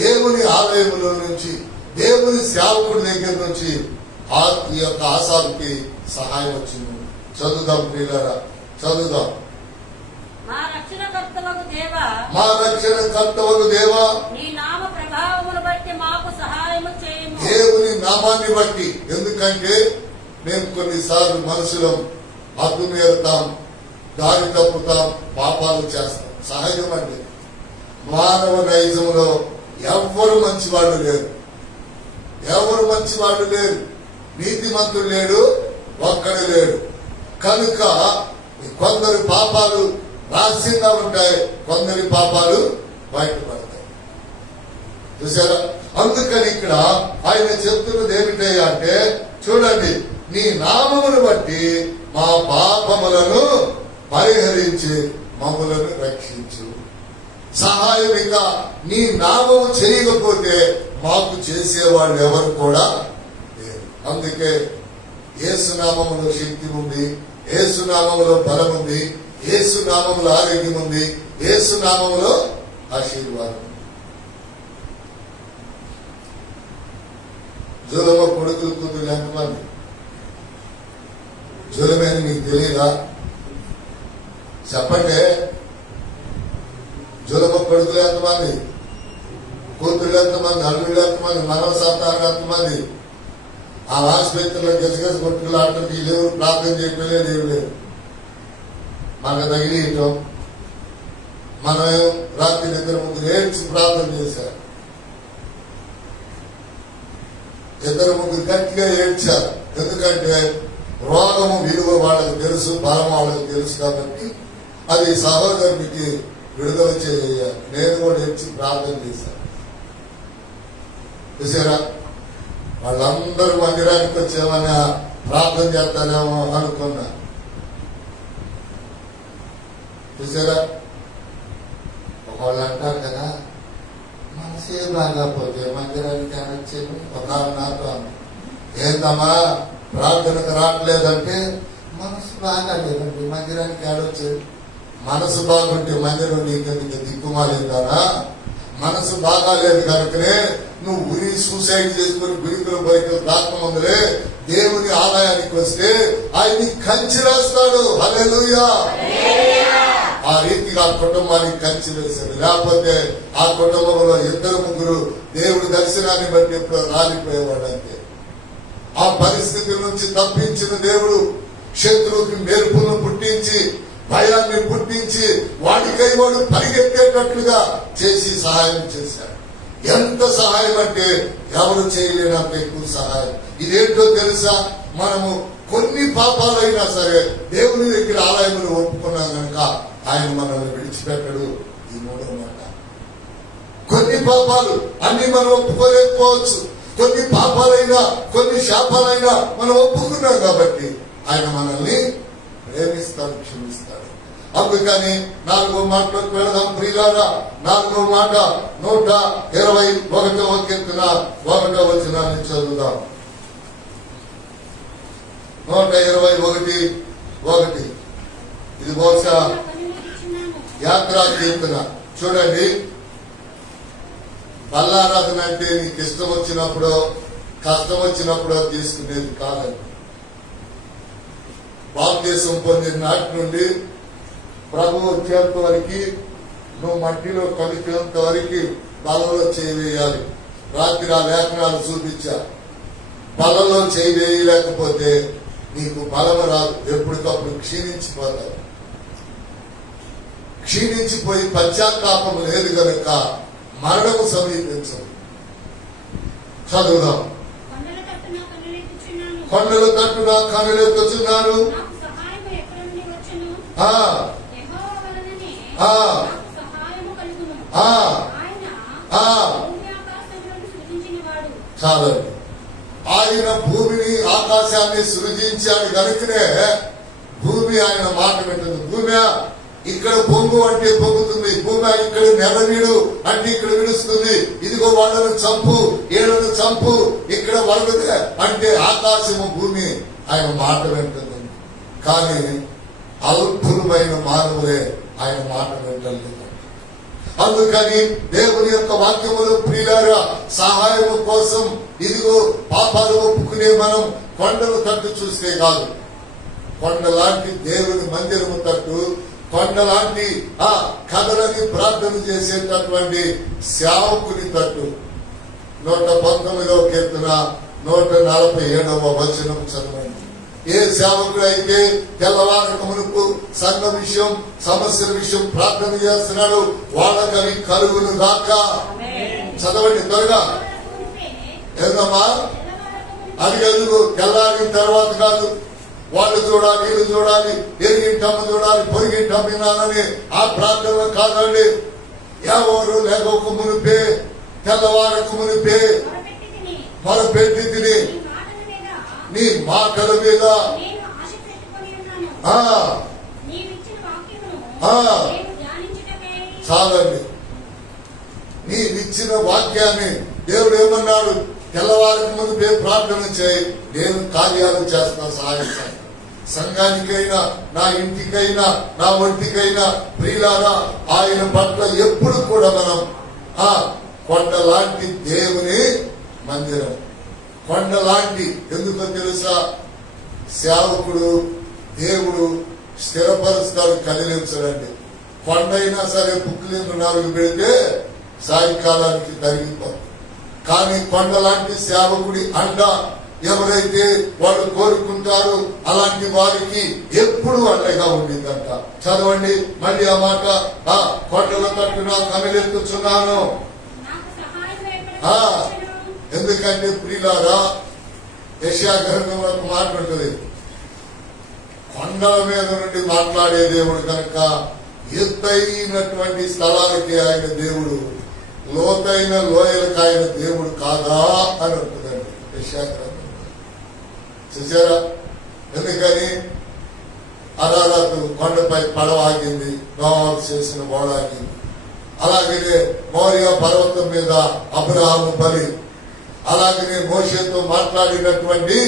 దేవుని ఆలయములో నుంచి, దేవుని సేవకుడి దగ్గర నుంచి ఈ యొక్క ఆసాపుకి సహాయం వచ్చింది. చదువుదాం ప్రియులారా, చదువుదాం. మా రక్షణ కర్తవగు దేవా, నీ నామ ప్రభావమును బట్టి మాకు సహాయము చేయుము. దేవుని నామాన్ని బట్టి. ఎందుకంటే మేము కొన్నిసార్లు మనుషులం, హద్దు మీరుతాం, దారి తప్పుతాం, పాపాలు చేస్తాం, సహజం అండి. మానవ నైజంలో ఎవ్వరు మంచివాడు లేరు, ఎవరు మంచివాడు లేరు, నీతిమంతుడు లేడు, ఒక్కడు లేడు. కనుక కొందరు పాపాలు రహస్యంగా ఉంటాయి, కొందరి పాపాలు బయటపడతాయి. చూసారా? అందుకని ఇక్కడ ఆయన చెప్తున్నది ఏమిటయ్యా అంటే, చూడండి, నీ నామమును బట్టి మా పాపములను పరిహరించి మమ్ములను రక్షించు. సహాయం ఇక నీ నామము చేయకపోతే మాకు చేసేవాళ్ళు ఎవరు కూడా లేరు. అందుకే యేసునామములో శక్తి ఉంది, యేసునామములో బలం ఉంది, యేసునామములో ఆరోగ్యం ఉంది, యేసునామములో ఆశీర్వాదం. జులమ కొడుకులు కూతురు ఎంతమంది? జులమేని మీకు తెలియదా? చెప్పండి. జులమ కొడుకులు ఎంతమంది? కూతురు ఎంతమంది? అల్లుళ్ళు ఎంతమంది? మనవ సంతానం ఎంతమంది? ఆ ఆసుపత్రిలో గసగస కొట్టుకులు ఆడటానికి లేవు, ప్రార్థన చేయట్లేదు, ఏమి లేదు. మనకు తగిలియటం, మనం రాత్రి 2-3 ఏడ్చి ప్రార్థన చేశారు, 2-3 గట్టిగా ఏడ్చారు. ఎందుకంటే రోగము విలువ వాళ్ళకి తెలుసు, బలం వాళ్ళకి తెలుసు. కాబట్టి అది సహోదరునికి విడుదల చేయ నేను కూడా వచ్చి ప్రార్థన చేశాను. చూసారా, వాళ్ళందరూ మందిరానికి వచ్చేమని ప్రార్థన చేస్తారేమో అనుకున్నా. చూసారా, ఒకళ్ళు అంటారు కదా, మనసే బాగాపోతే మందిరానికి వచ్చేది. ఒక నాతో ఏందమ్మా ప్రార్థనకు రావట్లేదంటే, మనసు బాగా లేదండి మందిరానికి ఆడొచ్చేది. మనసు బాగుంటే మందిరం నీకు దిక్కుమాలిందానా? మనసు బాగాలేదు కనుకనే నువ్వు ఉరి సూసైడ్ చేసుకుని గురికుల బయటకు రాకముందరే దేవుని ఆలయానికి వస్తే ఆయన్ని కంచి వేస్తాడు. హల్లెలూయా. ఆ రీతిగా ఆ కుటుంబానికి కంచి వేశాడు. లేకపోతే ఆ కుటుంబంలో 2-3 దేవుడి దర్శనాన్ని బట్టి ఎప్పుడు రాలిపోయేవాడు. అంతే. ఆ పరిస్థితి నుంచి తప్పించిన దేవుడు శత్రువుకి మెరుపును పుట్టించి భయాన్ని పుట్టించి వాడికై వాడు పరిగెత్తేటట్లుగా చేసి సహాయం చేశాడు. ఎంత సహాయం అంటే ఎవరు చేయలేనంత ఎక్కువ సహాయం. ఇదేంటో తెలుసా, మనము కొన్ని పాపాలైనా సరే దేవుని దగ్గర ఆలయములు ఒప్పుకున్నాం కనుక ఆయన మనల్ని విడిచిపెట్టడు. ఈ 3వ మాట. కొన్ని పాపాలు అన్ని మనం ఒప్పుకోలేకపోవచ్చు. కొన్ని పాపాలైనా కొన్ని శాపాలైనా మనం ఒప్పుకున్నాం కాబట్టి ఆయన మనల్ని ప్రేమిస్తాడు, క్షమిస్తాడు. అందుకని 4వ మాటలోకి వెళదాం ప్రియులారా. 4వ మాట 121వ కీర్తన 1వ వచనాన్ని చదువుదాం. 121:1. ఇది బహుశా యాత్రా కీర్తన. చూడండి, బల్లారాధన అంటే నీకు ఇష్టం వచ్చినప్పుడు కష్టం వచ్చినప్పుడు తీసుకునేది కాదండి. బాప్తిసం పొందిన నాటి నుండి ప్రభు వచ్చేంత వరకు నువ్వు మట్టిలో కలిపేంత వరకు బలలో చేయి వేయాలి. రాత్రి ఆ లేఖనాలు చూపించా. బలలో చేయి వేయలేకపోతే నీకు బలం రాదు. ఎప్పటికప్పుడు క్షీణించిపోతావు. క్షీణించిపోయి పశ్చాత్తాపం లేదు కనుక మరణము సమీపించదు. చదువుదాం. కొండల తట్టున కనులెత్తుచున్నాను. చాలండి. ఆయన భూమిని ఆకాశాన్ని సృజించాడు కనుకనే భూమి ఆయన మాట వింటుంది. భూమి ఇక్కడ బొంగు అంటే పొంగుతుంది. భూమి ఇక్కడ నెలవీడు అంటే ఇక్కడ విడుస్తుంది. ఇదిగో వాళ్ళను చంపు, ఏళ్ళను చంపు, ఇక్కడ వరదదే అంటే ఆకాశము భూమి ఆయన మాట వింటుంది. కానీ అల్పులమైన మానవులే ఆయన మాట వింటలేదు. అందుకని దేవుని యొక్క వాక్యములు ప్రియులారా సహాయము కోసం ఇదిగో పాపాలు ఒప్పుకునే మనం కొండలు తట్టు చూస్తే కాదు, కొండలాంటి దేవుని మందిరము తట్టు, కొండలాంటి ఆ కథలని ప్రార్థన చేసేటటువంటి సేవకుని తట్టు. 119వ కీర్తన 147వ వచనం చదవండి. ఏ సేవకుడు అయితే తెల్లవారక మునుపు సంఘ విషయం సమస్యల విషయం ప్రార్థన చేస్తున్నాడు వాళ్ళకవి కలుగును గాక. చదవండి త్వరగా. ఏదమ్మా అది ఎందుకు తెల్లారిన తర్వాత కాదు. వాళ్ళు చూడాలి, వీళ్ళు చూడాలి, ఎరిగింటమ్మ చూడాలి, పొరిగింటమ్మ వినాలని ఆ ప్రార్థన కాదండి. ఎవరు లేక మునిపే తెల్లవారక మునిపే మొరపెట్టి తిని నీ మాటల మీద చాలండి. నీవిచ్చిన వాక్యాన్ని దేవుడు ఏమన్నాడు? తెల్లవారికి ముందు ప్రార్థన చేయి, నేను కార్యాలు చేస్తా సహాయం. సంఘానికైనా నా ఇంటికైనా నా ఒంటికైనా ప్రియులారా ఆయన పట్ల ఎప్పుడు కూడా మనం కొండలాంటి దేవుని మందిరం. కొండలాంటి ఎందుకో తెలుసా? సేవకుడు దేవుడు స్థిరపరుస్తాడు, కదిలించడండి. కొండైనా సరే పుక్కులేను 4 పెడితే సాయంకాలానికి తరిగిపోతుంది. కానీ కొండలాంటి సేవకుడి అండ ఎవరైతే వాళ్ళు కోరుకుంటారో అలాంటి వారికి ఎప్పుడు అండగా ఉండిందంట. చదవండి మళ్ళీ ఆ మాట. కొండల తట్టున కనులెత్తుచున్నాను. ఎందుకంటే ప్రియులారా యెషయా గ్రంథంలో ఒక మాట ఉంటుంది, కొండ కొండల మీద నుండి మాట్లాడే దేవుడు కనుక ఎత్తైనటువంటి స్థలాలకి ఆయన దేవుడు, లోతైన లోయలకు ఆయన దేవుడు కాదా అని అంటుందండి యెషయా. చూసారా? ఎందుకని అరారాతు కొండపై పడవ ఆగింది, నోవాహు చేసిన ఓడ ఆగింది. అలాగనే మోరియా పర్వతం మీద అబ్రహాము బలి, అలాగనే మోషేతో మాట్లాడినటువంటి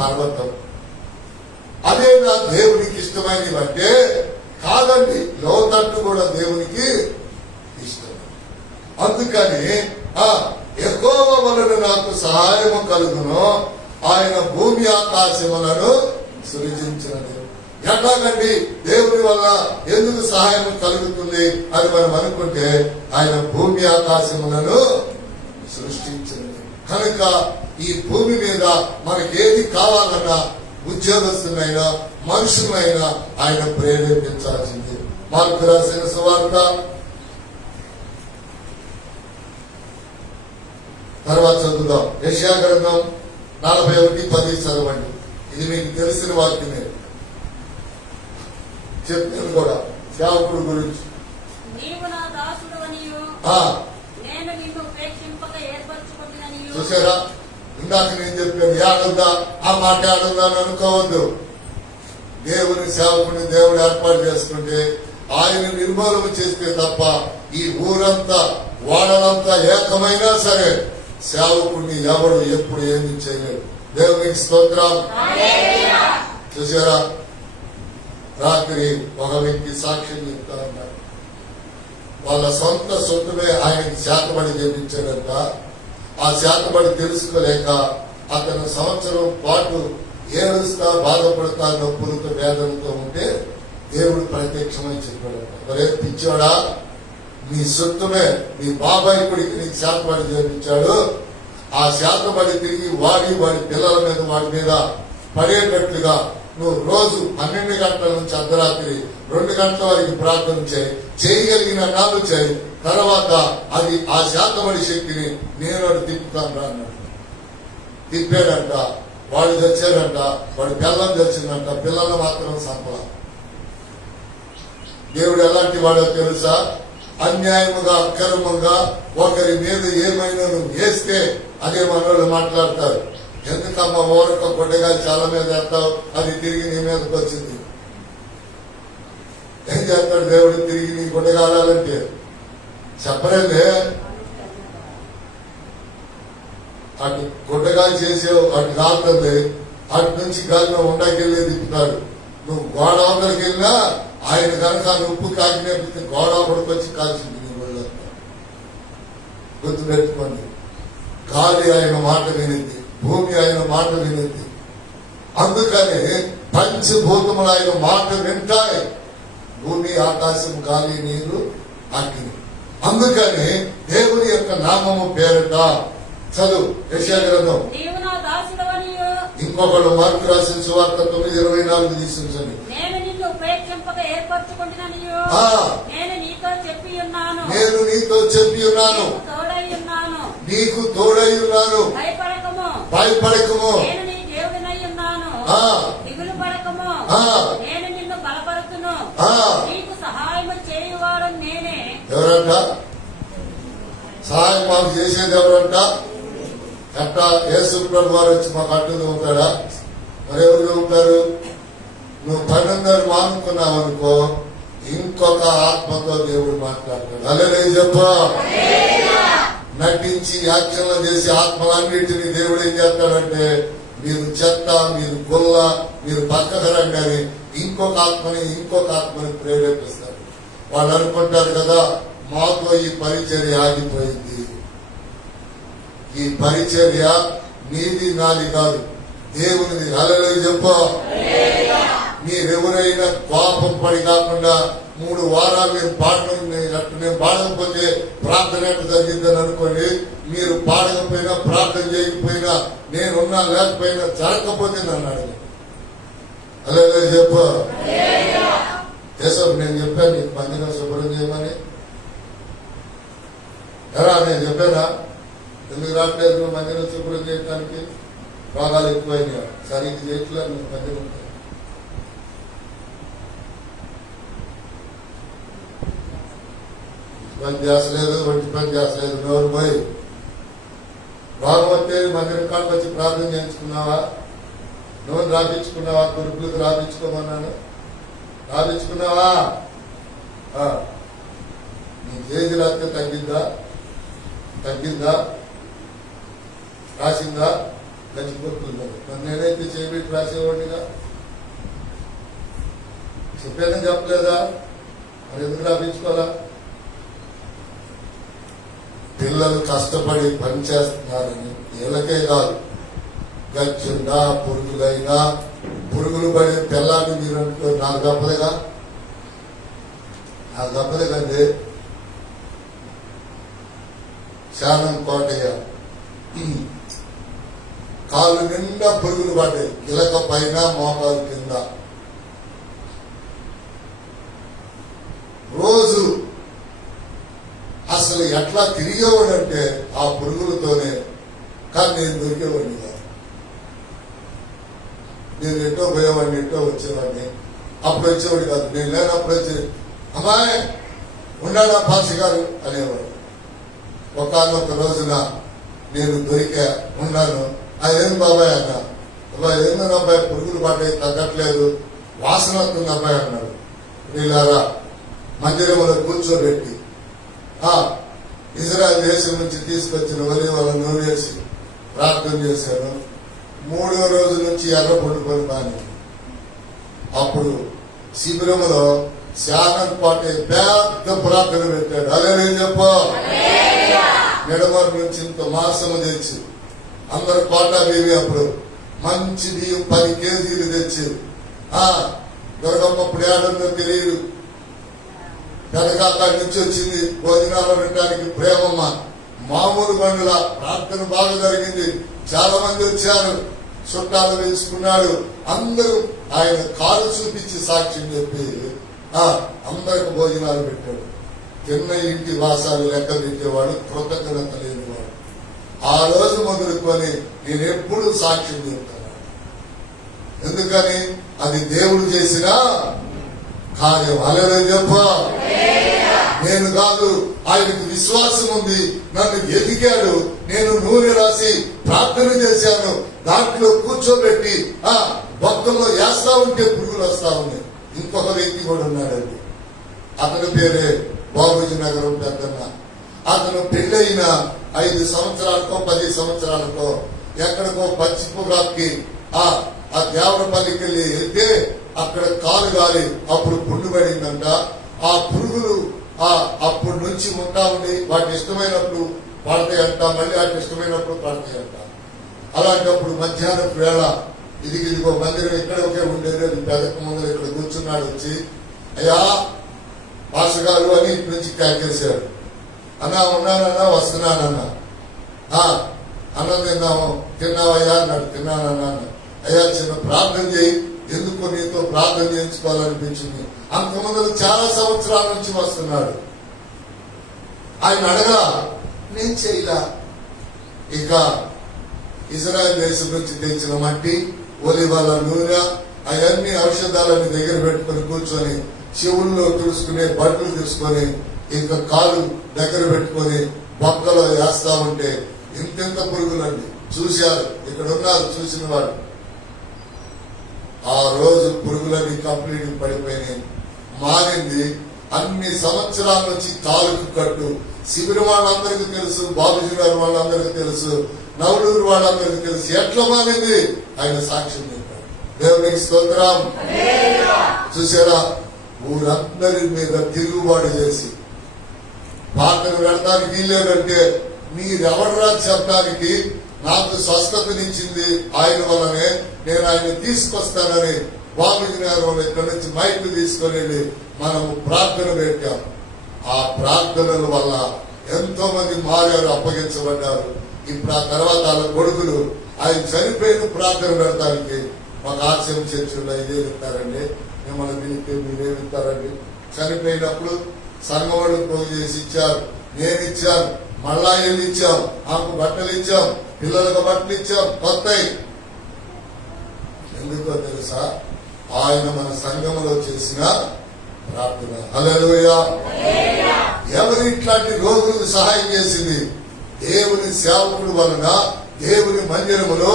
పర్వతం. అదే నా దేవునికి ఇష్టమైనవి అంటే కాదండి, లోతట్టు కూడా దేవునికి ఇష్టం. అందుకని యెహోవా వలన నాకు సహాయము కలుగును, ఆయన భూమి ఆకాశములను సృజించిన దేవుడు. ఎట్లాగండి దేవుని వల్ల ఎందుకు సహాయం కలుగుతుంది అని మనం అనుకుంటే, ఆయన భూమి ఆకాశములను సృష్టించినది కనుక ఈ భూమి మీద మనకి ఏది కావాలన్నా ఉద్యోగస్తులైనా మనుషులైనా ఆయన ప్రేరేపించాల్సింది. మార్కు రాసిన సువార్త తర్వాత చదువుదాం. యెషయా గ్రంథం 41:10 చదవండి. ఇది మీకు తెలిసిన వాక్యమే, చెప్పాను కూడా సేవకుడు గురించి. చూసారా? ఇందాక నేను చెప్పాను, ఏడుందా ఆ మాట ఏడుందా అని అనుకోవద్దు. దేవుని సేవకుని దేవుడు ఏర్పాటు చేసుకుంటే, ఆయన నిర్మూలన చేస్తే తప్ప ఈ ఊరంతా వాడలంతా ఏకమైనా సరే సేవకుడిని ఎవడు ఎప్పుడు ఏమి చేయలేడు. దేవునికి స్తోత్రం. చూసారా? రాత్రి ఒక వ్యక్తి సాక్ష్యం చెప్తా ఉన్నారు. వాళ్ళ సొంత సొంతమే ఆయనకి శాతబడి చేపించాడంట. ఆ శాతబడి తెలుసుకోలేక అతను సంవత్సరం పాటు ఏడుస్తా బాధపడతా నొప్పులతో వేదనతో ఉంటే దేవుడు ప్రత్యక్షమై చెప్పాడంట, మరే పిచ్చోడా, నీ సొంతమే మీ బాబాయ్ కొడుకు నీకు శాతబడి చేపించాడు. ఆ శాతబడి తిరిగి వాడి పిల్లల మీద వాడి మీద పడేటట్లుగా నువ్వు రోజు 12 గంటల నుంచి అర్ధరాత్రి 2 గంటల వరకు ప్రార్థన చేయగలిగిన నాలు చేయి. తర్వాత అది ఆ శాతబడి శక్తిని నేను తిప్పుతాను రా అన్నాడు. తిప్పాడంట, వాడు చచ్చాడంట, వాడి పిల్లలు చచ్చిందంట, పిల్లలు మాత్రం సంపల. దేవుడు ఎలాంటి వాడో తెలుసా? అన్యాయముగా అక్రమంగా ఒకరి మీద ఏమైనా నువ్వు వేస్తే అదే మనోళ్ళు మాట్లాడతారు. ఎందుకమ్మా ఓరక కొట్టగా చాలా మీద వేస్తావు, అది తిరిగి నీ మీదకి వచ్చింది. ఏం చేస్తాడు దేవుడు తిరిగి నీ కొట్టగాలంటే? చెప్పలేదే. అటు గుడ్డగా చేసావు, అటు కాలుతుంది, అటు నుంచి గాలిలో ఉండకెళ్ళి తిప్పుతాడు. నువ్వు గోడ అవతలకి వెళ్ళినా ఆయన కనుక ఉప్పు కాకినేపితే గోడ అవతలకి వచ్చి కాల్చింది నీ ఒళ్ళంతా. గుర్తుపెట్టుకోండి, గాలి ఆయన మాట వినింది, భూమి ఆయన మాట వినింది. అందుకని పంచభూతములు ఆయన మాట వింటాయి, భూమి ఆకాశం గాలి నీరు అగ్ని. అందుకని దేవుని యొక్క నామము పేరట చదువు యెషయా గ్రంథం. ఇంకొకళ్ళు మార్కు రాసిన సువార్త 9:24 తీసుకుంటండి. నేను నీతో చెప్పి ఉన్నాను, నీకు తోడై ఉన్నాను, భయపడకము, ఎవరంట సహాయం మాకు చేసేది? ఎవరంట? ఎట్టా యేసు ప్రభు వారు వచ్చి మాకు అడ్డుగా ఉంటాడా? మరెవరుగా ఉంటారు? నువ్వు 12 మానుకున్నావు అనుకో, ఇంకొక ఆత్మతో దేవుడు మాట్లాడతాడు. హల్లెలూయా చెప్పు. నటించి యాక్షన్లు చేసి ఆత్మలన్నింటినీ దేవుడు ఏం చేస్తాడంటే, మీరు చెత్త, మీరు గొల్ల, మీరు పక్కకు రండి అని ఇంకొక ఆత్మని ప్రేరేపిస్తారు. వాళ్ళు అనుకుంటారు కదా, మాతో ఈ పరిచర్య ఆగిపోయింది. ఈ పరిచర్య నీది నాది కాదు, దేవునిది. హల్లెలూయా చెప్పు. మీరెవరైనా కోపం పడి కాకుండా 3 వారాలు నేను పాడకపోతే ప్రార్థన ఎట్లా జరిగిందని అనుకోండి. మీరు పాడకపోయినా ప్రార్థన చేయకపోయినా, నేనున్నా లేకపోయినా జరగకపోతే నన్ను అడగండి. హల్లెలూయా చెప్పు. యేసయ్య నేను చెప్పాను నీకు మందిరం శుభ్రం చేయమని. ఎరా నేను చెప్పానా? ఎందుకు రావట్లేదు నువ్వు మందిరం శుభ్రం చేయడానికి? రోగాలు ఎక్కువైనా సరిగ్గా చేయట్లేదు నువ్వు మందిరం. పని చేస్తలేదు, ఒంటి పని చేస్తలేదు, నోరు పోయి బాగోతే మందిరం కాడికి వచ్చి ప్రార్థన చేయించుకున్నావా? నోరు రాపించుకున్నావా? కొడుకులకు రాపించుకోమన్నాను, రాపించుకున్నావా? నీ ఏజ్ రాస్తే తగ్గిందా రాసిందా? గచ్చిపోతుంది. మరి నేనైతే చేపెట్టి రాసేవాడిగా చెప్పానని చెప్పలేదా? మరి ఎందుకు రాపించుకోవాలా? పిల్లలు కష్టపడి పనిచేస్తున్నారని వీళ్ళకే కాదు, గచ్చున్నా పురుగులైనా పురుగులు పడే పిల్లల్ని మీరు అనుకో, నాకు తప్పదే కండి. శానం కోటయ్య కాళ్ళు నిండా పురుగులు పడ్డాయి, గిలక పైన మోకాలు కింద. రోజు అసలు ఎట్లా తిరిగేవాడంటే ఆ పురుగులతోనే. కానీ నేను దొరికేవాడిని కాదు. నేను ఎటో పోయేవాడిని, ఎటో వచ్చేవాడిని. అప్పుడు వచ్చేవాడు కాదు, నేను లేనప్పుడు వచ్చి అమ్మాయి ఉండాలా పాసి గారు అనేవాడు. ఒకనొక రోజున నేను దొరికా, ఉన్నాను. ఏం బాబాయ్ అన్న, అబ్బాయి ఏందని అబ్బాయి పురుగులు పడ్డాయి, తగ్గట్లేదు, వాసన వస్తుంది అబ్బాయి అన్నాడు. వీళ్ళారా మందిరంలో కూర్చోబెట్టి ఇజ్రాయెల్ దేశం నుంచి తీసుకొచ్చిన ఒలీవల నూనె వేసి ప్రార్థన చేశాను. 3వ రోజు నుంచి ఎర్ర పండుకొని బాని. అప్పుడు శిబిరంలో శానం పాటే పెద్ద ప్రార్థన పెట్టాడు. అదే నేను చెప్పు, నిడమరు నుంచి ఇంత మాసము తెచ్చి అందరు కోటా బేబీ అప్పుడు మంచి బియ్యం 10 కేజీలు తెచ్చి దొరకమ్మప్పుడు ఏడన్నా తెలియదు. పెదకాకాడి నుంచి వచ్చింది భోజనాలు పెట్టడానికి ప్రేమమ్మ. మామూలు బండుల ప్రార్థన బాగా జరిగింది. చాలా మంది వచ్చారు, చుట్టాలు వేసుకున్నాడు. అందరూ ఆయన కాలు చూపించి సాక్ష్యం చెప్పి అందరికి భోజనాలు పెట్టాడు. తిన్న ఇంటి వాసాలు లెక్క పెట్టేవాడు, కృతజ్ఞత లేనివాడు. ఆ రోజు మొదలుకొని నేను ఎప్పుడు సాక్ష్యం చెప్తాను. ఎందుకని అది దేవుడు చేసిన కార్యం. అలా చెప్ప, నేను కాదు, ఆయనకు విశ్వాసం ఉంది. నన్ను ఎదిగాడు. నేను నూనె రాసి ప్రార్థన చేశాను, దాంట్లో కూర్చోబెట్టి భక్తుల్లో వేస్తా ఉంటే పురుగులు వస్తా ఉన్నాయి. ఇంకొక వ్యక్తి కూడా ఉన్నాడండి, అతని పేరే బాబుజీ నగరం పెద్దన్న. అతను పెళ్ళైన 5 సంవత్సరాలకో 10 సంవత్సరాలకో ఎక్కడికో పచ్చిపురాకి ఆ దేవరపల్లికి వెళ్ళి వెళ్తే అక్కడ కాలు గాలి అప్పుడు పుండు పడిందంట. ఆ పురుగులు అప్పటి నుంచి ఉంటా ఉండి వాటి ఇష్టమైనప్పుడు పడతాయంట, మళ్ళీ వాటి ఇష్టమైనప్పుడు పడతాయంట. అలాంటప్పుడు మధ్యాహ్నం వేళ ఇదిగో మందిరం ఇక్కడ ఒకే ఉండేది, అది పెదక ముందు ఇక్కడ కూర్చున్నాడు. వచ్చి అయ్యా పాసగారు అని ఇంటి నుంచి కాకేశాడు. అన్నా ఉన్నానన్నా, వస్తున్నానన్నా. అన్నం తిన్నావయ్యా అన్నాడు. తిన్నానన్నా. అయ్యా చిన్న ప్రార్థన చేయి, ఎందుకు నీతో ప్రార్థన చేయించుకోవాలనిపించింది. అంతమంది చాలా సంవత్సరాల నుంచి వస్తున్నాడు. ఆయన అడగా నేను చేయలా. ఇక ఇజ్రాయెల్ దేశం నుంచి తెచ్చిన మట్టి, ఒలివల నూనె, అవన్నీ ఔషధాలని దగ్గర పెట్టుకుని కూర్చొని చెవుల్లో తుడుచుకునే బట్టలు తీసుకొని ఇంకా కాలు దగ్గర పెట్టుకొని బొక్కలో వేస్తా ఉంటే ఇంతెంత పురుగులండి. చూశారు, ఇక్కడ ఉన్నారు చూసిన వాడు. ఆ రోజు పురుగులన్నీ కంప్లీట్ పడిపోయినాయి. మారింది. అన్ని సంవత్సరాల నుంచి కాలుకు కట్టు. శిబిరం వాళ్ళందరికీ తెలుసు, బాబుజీ గారు వాళ్ళందరికీ తెలుసు, నవలూరు వాళ్ళందరికీ తెలుసు. ఎట్లా మారింది ఆయన సాక్ష్యం చెప్పాడు. దేవునికి స్తోత్రం. చూసారా, ఊరందరి మీద తిరుగుబాటు చేసి పాటలు పెడతానికి వీల్లేదంటే మీరెవడరా చెప్పడానికి, నాకు స్వస్థతనిచ్చింది ఆయన వల్లనే, నేను ఆయన తీసుకొస్తానని బాబుజీ గారు వాళ్ళు ఇక్కడ నుంచి మైక్ తీసుకొని వెళ్ళి మనము ప్రార్థన పెట్టాం. ఆ ప్రార్థనల వల్ల ఎంతో మంది మారారు, అప్పగించబడ్డారు. ఇప్పుడు ఆ తర్వాత వాళ్ళ కొడుకులు ఆయన చనిపోయిన ప్రార్థన పెడతానికి మాకు ఆశ్రయం చర్చల్లో ఇదే ఇస్తారండి, మిమ్మల్ని పిలిస్తే మీరేమిస్తారండి. చనిపోయినప్పుడు సంఘం వాళ్ళు పోగు చేసి ఇచ్చారు, నేను ఇచ్చాను, మళ్ళా ఇల్లు ఇచ్చాం, ఆమెకు బట్టలు ఇచ్చాం, పిల్లలకు బట్టలు ఇచ్చాం కొత్తయి. ఎందుకో తెలుసా, ఆయన మన సంఘంలో చేసిన ప్రార్థన. హల్లెలూయా. ఎవరు ఇట్లాంటి రోగులకు సహాయం చేసింది? దేవుని సేవకుడు వలన దేవుని మందిరములో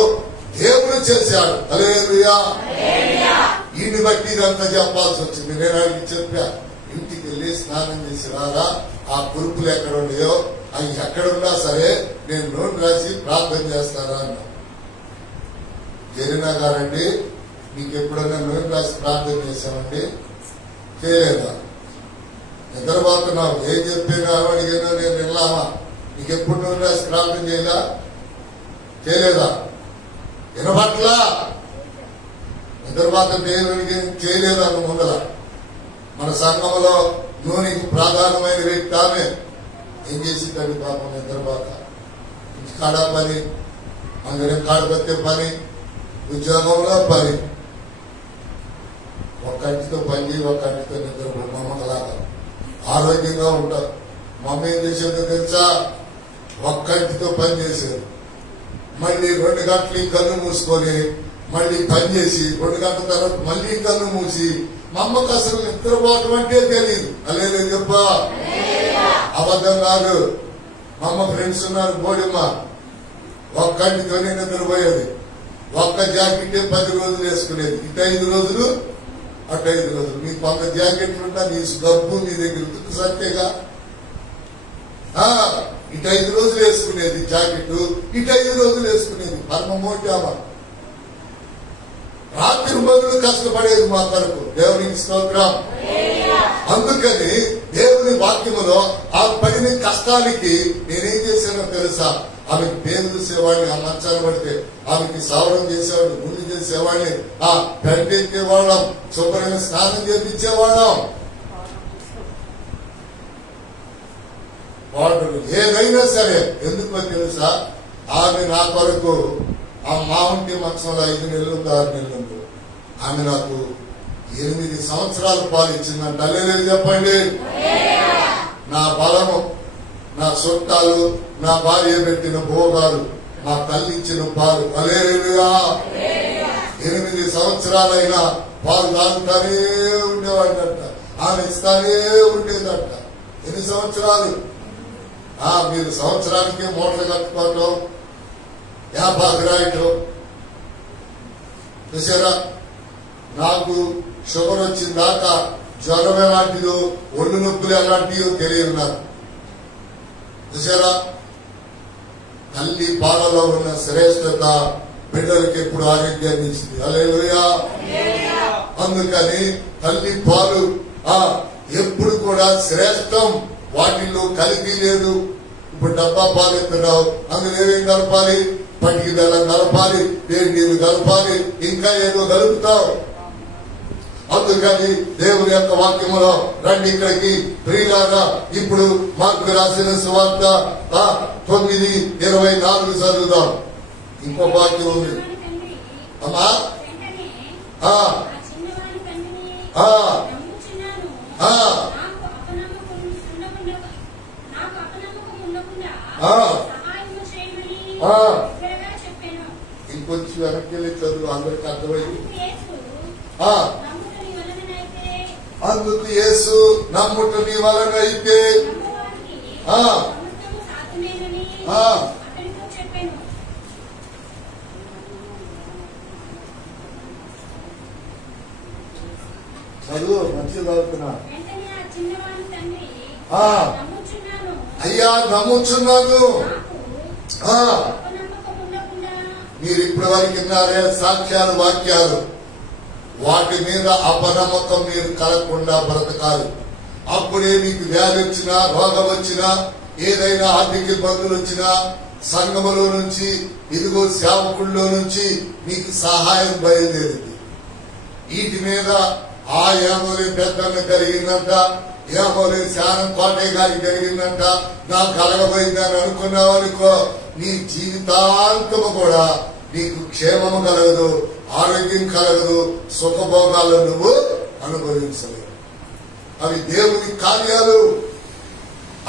దేవుడు చేశాడు. హల్లెలూయా. ఈయన్ని బట్టి ఇదంతా చెప్పాల్సి వచ్చింది. నేను అడిగి చెప్పా, ఇంటికి వెళ్ళి స్నానం చేసి రారా, ఆ కురుపులు ఎక్కడ ఉన్నాయో అవి ఎక్కడున్నా సరే నేను నోటు రాసి ప్రార్థన చేస్తారా అన్నా. జరీనా గారండి, మీకు ఎప్పుడన్నా నోటు రాసి ప్రార్థన చేశామండి? చేయలేదా? నిద్రపోతున్నావు, ఏం చెప్పినా అడిగినా నేను విన్నామా? నీకు ఎప్పుడు నోటు రాసి ప్రార్థన చేయలేదా? వినబట్లా? నిద్రపాత దేవునికి చేయలేదు అన్న ముందర. మన సంఘంలో నూనెకి ప్రాధాన్యమైన వ్యక్తి ఆమె. ఏం చేసిందండి పాపం? నిద్రపాత ఇంటి కాడ పని, అందరం కాడపత్తే పని, ఉద్యోగంలో పని, ఒక్కంటితో పని చేయి, ఒక్కంటితో నిద్రపో. మమ్మకలాగా ఆరోగ్యంగా ఉంటారు. మమ్మ ఏం చేసేదో తెలుసా? ఒక్కంటితో పని చేసేది, మళ్ళీ 2 గంటలు కన్ను మూసుకొని మళ్ళీ పని చేసి 2 గంటల తర్వాత మళ్ళీ కన్ను మూసి, మా అమ్మకు అసలు నిద్రపోవటం అంటే తెలియదు. అలేదు చెప్ప, అబద్ధం కాదు. మా అమ్మ ఫ్రెండ్స్ ఉన్నారు, బోడిమ్మ, ఒక్కంటితోనే నిద్రపోయేది. ఒక్క జాకెట్ 10 రోజులు వేసుకునేది. ఇటు 5 రోజులు, అటు 5 రోజులు. మీకు 100 జాకెట్లు ఉంటా, నీ డబ్బు మీ దగ్గర ఉతుకు సత్యగా. ఇటు 5 రోజులు వేసుకునేది జాకెట్, ఇటు 5 రోజులు వేసుకునేది. పరమమోటామ రాత్రి మొదలు కష్టపడేది మా కొరకు. దేవునికి స్తోత్రం. అందుకని దేవుని వాక్యములో ఆ పడిన కష్టానికి నేనేం చేశానో తెలుసా? ఆమెకి పేరు చూసేవాడిని, ఆ మంచాన్ని పడితే ఆమెకి సవరం చేసేవాడిని, గుండు చేసేవాడిని, ఆ పెంట ఎక్కేవాళ్ళం, శుభ్రమైన స్నానం చేపించేవాళ్ళం. వాడు ఏదైనా సరే. ఎందుకో తెలుసా? ఆమె నా కొరకు ఆ మావంటి మంచంలో 5 నెలలు 6 నెలలు ఆమె నాకు 8 సంవత్సరాల పాలు ఇచ్చిందంట. లేదు చెప్పండి. నా బలము, నా చుట్టాలు, నా భార్య పెట్టిన భోగాలు, నా తల్లి ఇచ్చిన పాలు. హల్లెలూయా. 8 సంవత్సరాలైనా పాలు తాగుతానే ఉండేవాడినట, ఆమె ఇస్తానే ఉండేదట. ఎన్ని సంవత్సరాలు? మీరు సంవత్సరానికి మూటలు కట్టుకోవటం, 50 రాయటం. చూసారా? నాకు షుగర్ వచ్చిన దాకా జ్వరం ఎలాంటిదో, ఒళ్ళు నొప్పులు ఎలాంటివో తెలియదు నాకు. చూసారా? తల్లి పాలలో ఉన్న శ్రేష్టత బిడ్డలకి ఎప్పుడు ఆరోగ్యాన్ని ఇచ్చింది. హల్లెలూయా. అందుకని తల్లి పాలు ఎప్పుడు కూడా శ్రేష్టం. వాటిల్లో కలిపి లేదు. ఇప్పుడు డబ్బా పాలు ఎత్తున్నావు, అందులో ఏమేం కలపాలి? పట్టికి బెల్లం కలపాలి, వేడి నీళ్ళు కలపాలి, ఇంకా ఏదో కలుపుతావు. అందుకని దేవుని యొక్క వాక్యములో రండి ఇక్కడికి ప్రియులారా. ఇప్పుడు మార్కు రాసిన సువార్త 9:24 చదువుదాం. ఇంకో వాక్యం ఉంది అమ్మా. ఇంకొంచెం వెనక్కి వెళ్ళి చదువు, అందరికి అర్థమైంది. అందుకు యేసు, నమ్ముట నీ వలనైతే చదువు, మంచిగా చదువుతున్నా. అయ్యా నమ్ముచున్నాను. మీరు ఇప్పటి వరకు విన్నారే సాక్ష్యాలు, వాక్యాలు. వాటి మీద అపనమ్మకం మీరు కలగకుండా బ్రతకాలి. అప్పుడే మీకు వ్యాధి వచ్చినా, రోగం వచ్చినా, ఏదైనా ఆర్థిక ఇబ్బందులు వచ్చినా సంఘములో నుంచి, ఇదిగో సేవకుల్లో నుంచి మీకు సహాయం బయలుదేరింది. వీటి మీద ఆ ఏమోలే పెద్దన్న కలిగిందంట, ఏమోలే శానం కోటయ్య గారికి కలిగిందంట, నాకు కలగబోయిందని అనుకున్నావు అనుకో, నీ జీవితాంతము కూడా నీకు క్షేమము కలగదు, ఆరోగ్యం కలగదు, సుఖభోగాలను నువ్వు అనుభవించలేవు. అవి దేవుని కార్యాలు.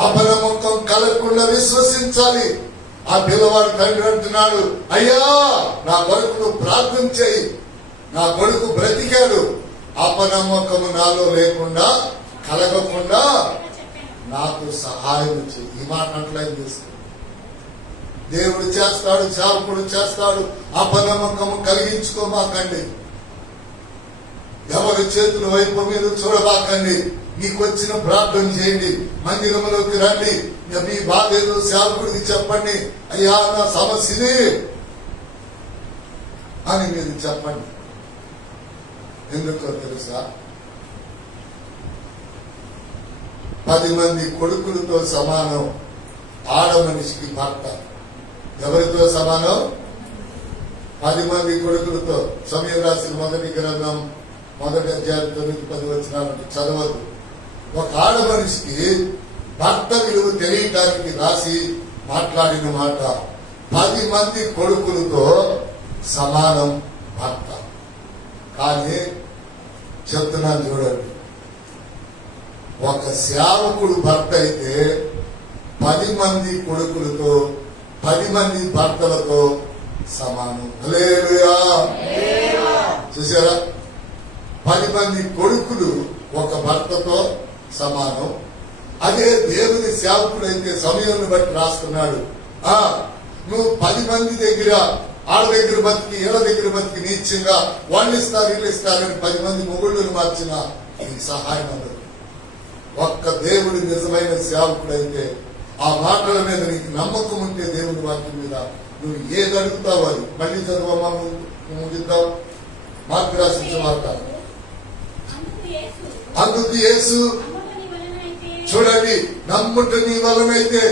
అపనమ్మకం కలగకుండా విశ్వసించాలి. ఆ పిల్లవాడు తండ్రి అంటున్నాడు, అయ్యా నా కొడుకు నువ్వు ప్రార్థన చేయి, నా కొడుకు బ్రతికాడు. అపనమ్మకము నాలో లేకుండా, కలగకుండా నాకు సహాయం చేయి. ఈ మాట అంటలైన్ చేసుకో. దేవుడు చేస్తాడు, సేవకుడు చేస్తాడు. అపనమ్మకము కలిగించుకోమాకండి. ఎవరి చేతుల వైపు మీరు చూడబాకండి. మీకు వచ్చిన ప్రార్థన చేయండి. మందిరంలోకి రండి. మీ బాధ ఏదో సేవకుడికి చెప్పండి. అయ్యా నా సమస్యని అని మీరు చెప్పండి. ఎందుకో తెలుసా? 10 మంది కొడుకులతో సమానం ఆడ మనిషికి భర్త. ఎవరితో సమానం? 10 మంది కొడుకులతో. సమయం రాసిన మొదటి గ్రంథం 1వ అధ్యాయం 9-10 వచనాలను చదవదు. ఒక ఆడ మనిషికి భర్త విలువ తెలియటానికి రాసి మాట్లాడిన మాట 10 మంది కొడుకులతో సమానం భర్త. కానీ చెప్తున్నాను చూడండి, ఒక సేవకుడు భర్త అయితే 10 మంది కొడుకులతో 10 మంది భర్తలతో సమానం. హల్లెలూయా. చూసారా? 10 మంది కొడుకులు ఒక భర్తతో సమానం. అదే దేవుని సేవకుడు అయితే సమయాన్ని బట్టి రాస్తున్నాడు. నువ్వు 10 మంది దగ్గర, ఆడ దగ్గర బతికి, ఈడ దగ్గర బతికి నీచ్యంగా వాళ్ళు ఇస్తారు వీళ్ళు ఇస్తారని 10 మంది మొగుళ్ళను మార్చిన నీకు సహాయం అందదు. ఒక్క దేవుడు నిజమైన సేవకుడు అయితే, ఆ మాటల మీద నీకు నమ్మకం ఉంటే, దేవుని వాక్యం మీద నువ్వు ఏది అడుగుతావు అది. మళ్ళీ చదువమ్మా, ముగిద్దాం. మార్కు రాసిన వార్త. అందుకు యేసు, చూడండి, నమ్ముట నీ వలనైతే,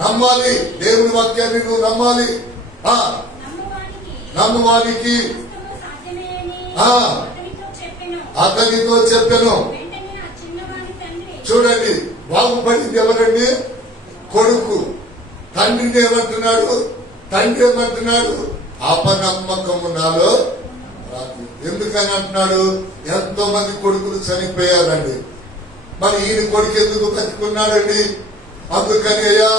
నమ్మాలి. దేవుని వాక్యాన్ని నువ్వు నమ్మాలి. నమ్మవానికి అతనితో చెప్పాను. చూడండి, బాగుపడింది ఎవరండి? కొడుకు. తండ్రిని ఏమంటున్నాడు? తండ్రి ఏమంటున్నాడు? అపనమ్మకము నాలో రాదు. ఎందుకని అంటున్నాడు? ఎంతో మంది కొడుకులు చనిపోయారండి. మరి ఈయన కొడుకు ఎందుకు బతికున్నాడండి? అందుకని అయ్యా,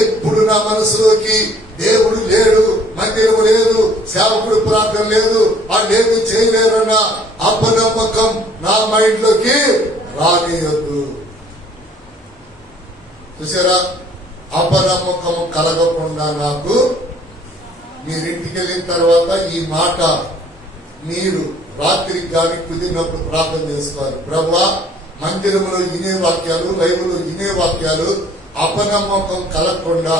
ఎప్పుడు నా మనసులోకి దేవుడు లేడు, మందిరం లేదు, సేవకుడు ప్రార్థన లేదు, అదేమి చేయలేరన్న అపనమ్మకం నా మైండ్ లోకి రానియద్దు. చూసారా? అపనమ్మకం కలగకుండా నాకు మీరింటికి వెళ్ళిన తర్వాత ఈ మాట మీరు రాత్రికి కానీ కుదిరినప్పుడు ప్రార్థన చేసుకోవాలి. ప్రభువా, మందిరంలో ఇనే వాక్యాలు, లైవ్లో ఇనే వాక్యాలు అపనమ్మకం కలగకుండా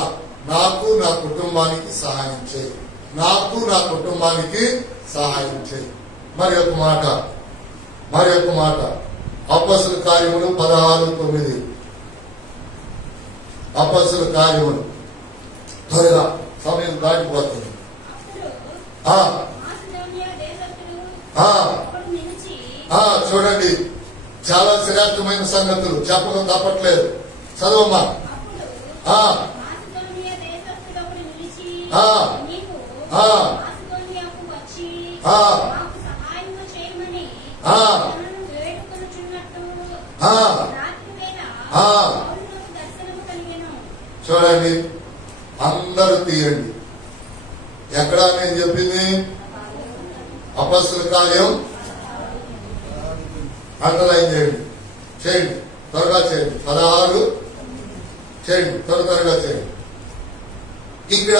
నాకు నా కుటుంబానికి సహాయం చేయి, నాకు నా కుటుంబానికి సహాయం చేయి. మరి ఒక మాట అపొస్తలుల కార్యములు 16:9. అపొస్తలుల కార్యములు, త్వరగా సమయం దాటిపోతుంది. చూడండి, చాలా శ్రేష్టమైన సంగతులు చెప్పడం తప్పట్లేదు. చదవమ్మా. చూడండి, అందరూ తీయండి. ఎక్కడ నేను చెప్పింది? అపొస్తలుల కార్యం అండర్లైన్ చేయండి, త్వరగా చేయండి. 16 చేయండి, త్వరగా చేయండి. ఇక్కడ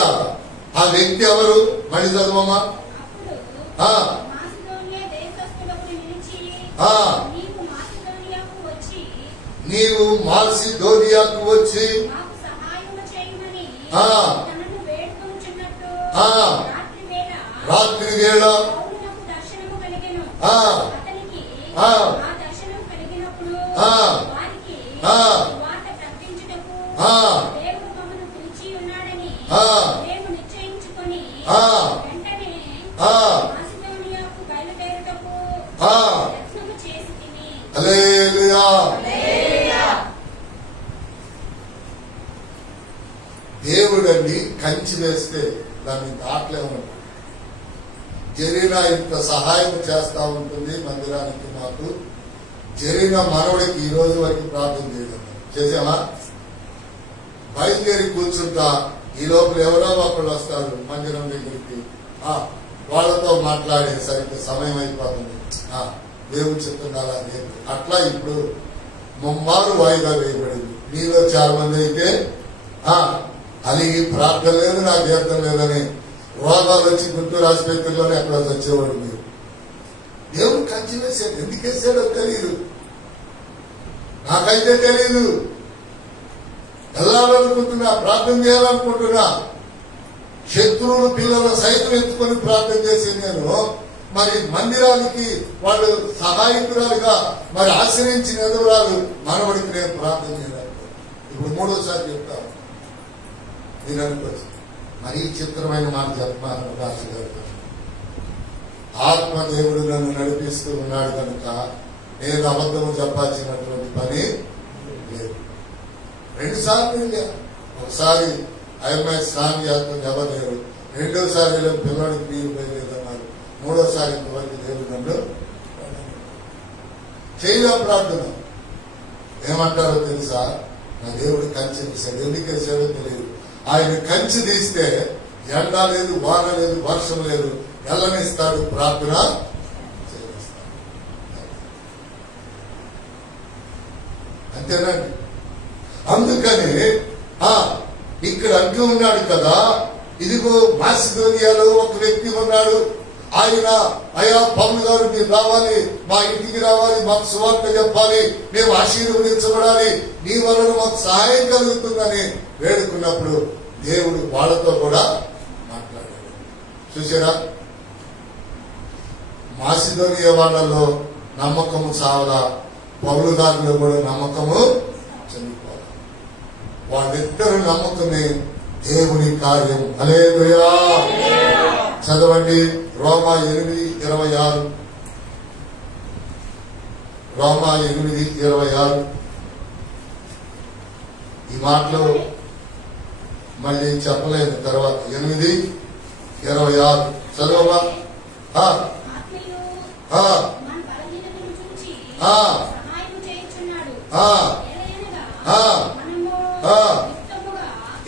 ఆ వ్యక్తి ఎవరు? మళ్ళీ చదవమ్మా. నీవు మాసిదోనియాకు వచ్చి రాత్రి వేళ హల్లెలూయా. దేవుడండి కంచి వేస్తే దాన్ని దాటలేము. జరీనా ఇంత సహాయం చేస్తా ఉంటుంది మందిరానికి. మాకు జరీనా మనవడికి ఈ రోజు వరకు ప్రార్థన చేయడం చేసామా? బయలుదేరి కూర్చుంటా, ఈ లోపల ఎవరో ఒకళ్ళు వస్తారు మందిరం దగ్గరికి. వాళ్ళతో మాట్లాడేసరికి సమయం అయిపోతుంది. దేవుడు చెప్తున్నారా? అట్లా ఇప్పుడు 3 వాయిదా వేయబడింది. మీలో చాలా మంది అయితే అలిగి ప్రార్థన లేదు, నాకు జీవితం లేదని రోగాలు వచ్చి గుంటూరు ఆసుపత్రిలోనే ఎక్కడ వచ్చేవాడు. మీరు దేవుడు కంచి వేసాడు, ఎందుకు వేసాడో తెలియదు, నాకైతే తెలియదు. వెళ్ళాలనుకుంటున్నా, ప్రార్థన చేయాలనుకుంటున్నా, శత్రువులు పిల్లల సైతం ఎత్తుకొని ప్రార్థన చేసి నేను మరి మందిరానికి వాళ్ళు సహాయకురాలుగా మరి ఆశ్రయించిన ఎదురాలు మనవడికి నేను ప్రార్థన చేయాలి. ఇప్పుడు మూడోసారి చెప్తాను, నేను అనుకోవచ్చు. మరీ చిత్రమైన మాట చెప్పాను రాజు గారు. ఆత్మదేవుడు నన్ను నడిపిస్తూ ఉన్నాడు కనుక నేను అబద్ధము చెప్పాల్సినటువంటి పని లేదు. 2 సార్లు వెళ్ళా. ఒకసారి అమ్మాయి స్నానం చేస్తుంది, ఎవరు లేరు. 2వ సారి పిల్లడికి నీరు పోయలేదన్నారు. 3వ సారి ఇంతవరకు దేవుడు నన్ను చేయలే ప్రార్థన. ఏమంటారో తెలుసా, నా దేవుడు కంచె తీశాడు. ఎందుకు వేసాడో తెలియదు. ఆయన కంచె తీస్తే ఎండ లేదు, వాన లేదు, వర్షం లేదు, ఎల్లనిస్తాడు, ప్రార్థన చేస్తాడు. అంతేనండి. అందుకని ఇక్కడ అంటూ ఉన్నాడు కదా, ఇదిగో మాసిదోనియాలో ఒక వ్యక్తి ఉన్నాడు. ఆయన, అయ్యా పౌలు గారు మీరు రావాలి, మా ఇంటికి రావాలి, మాకు సువార్త చెప్పాలి, మేము ఆశీర్వదించబడాలి, నీ వలన మాకు సహాయం కలుగుతుందని వేడుకున్నప్పుడు దేవుడు వాళ్ళతో కూడా మాట్లాడాడు. చూసారా, మాసిదోనియా వాళ్ళలో నమ్మకము చావలా, పౌలు గారిలో కూడా నమ్మకము చనిపోవాలి. వాళ్ళిద్దరు నమ్మకమే దేవుని కార్యం. హల్లెలూయా. చదవండి రోమా 8:26. రోమా 8:26. ఈ మాటలు మళ్ళీ చెప్పలేను తర్వాత. 8:26 చదవమా.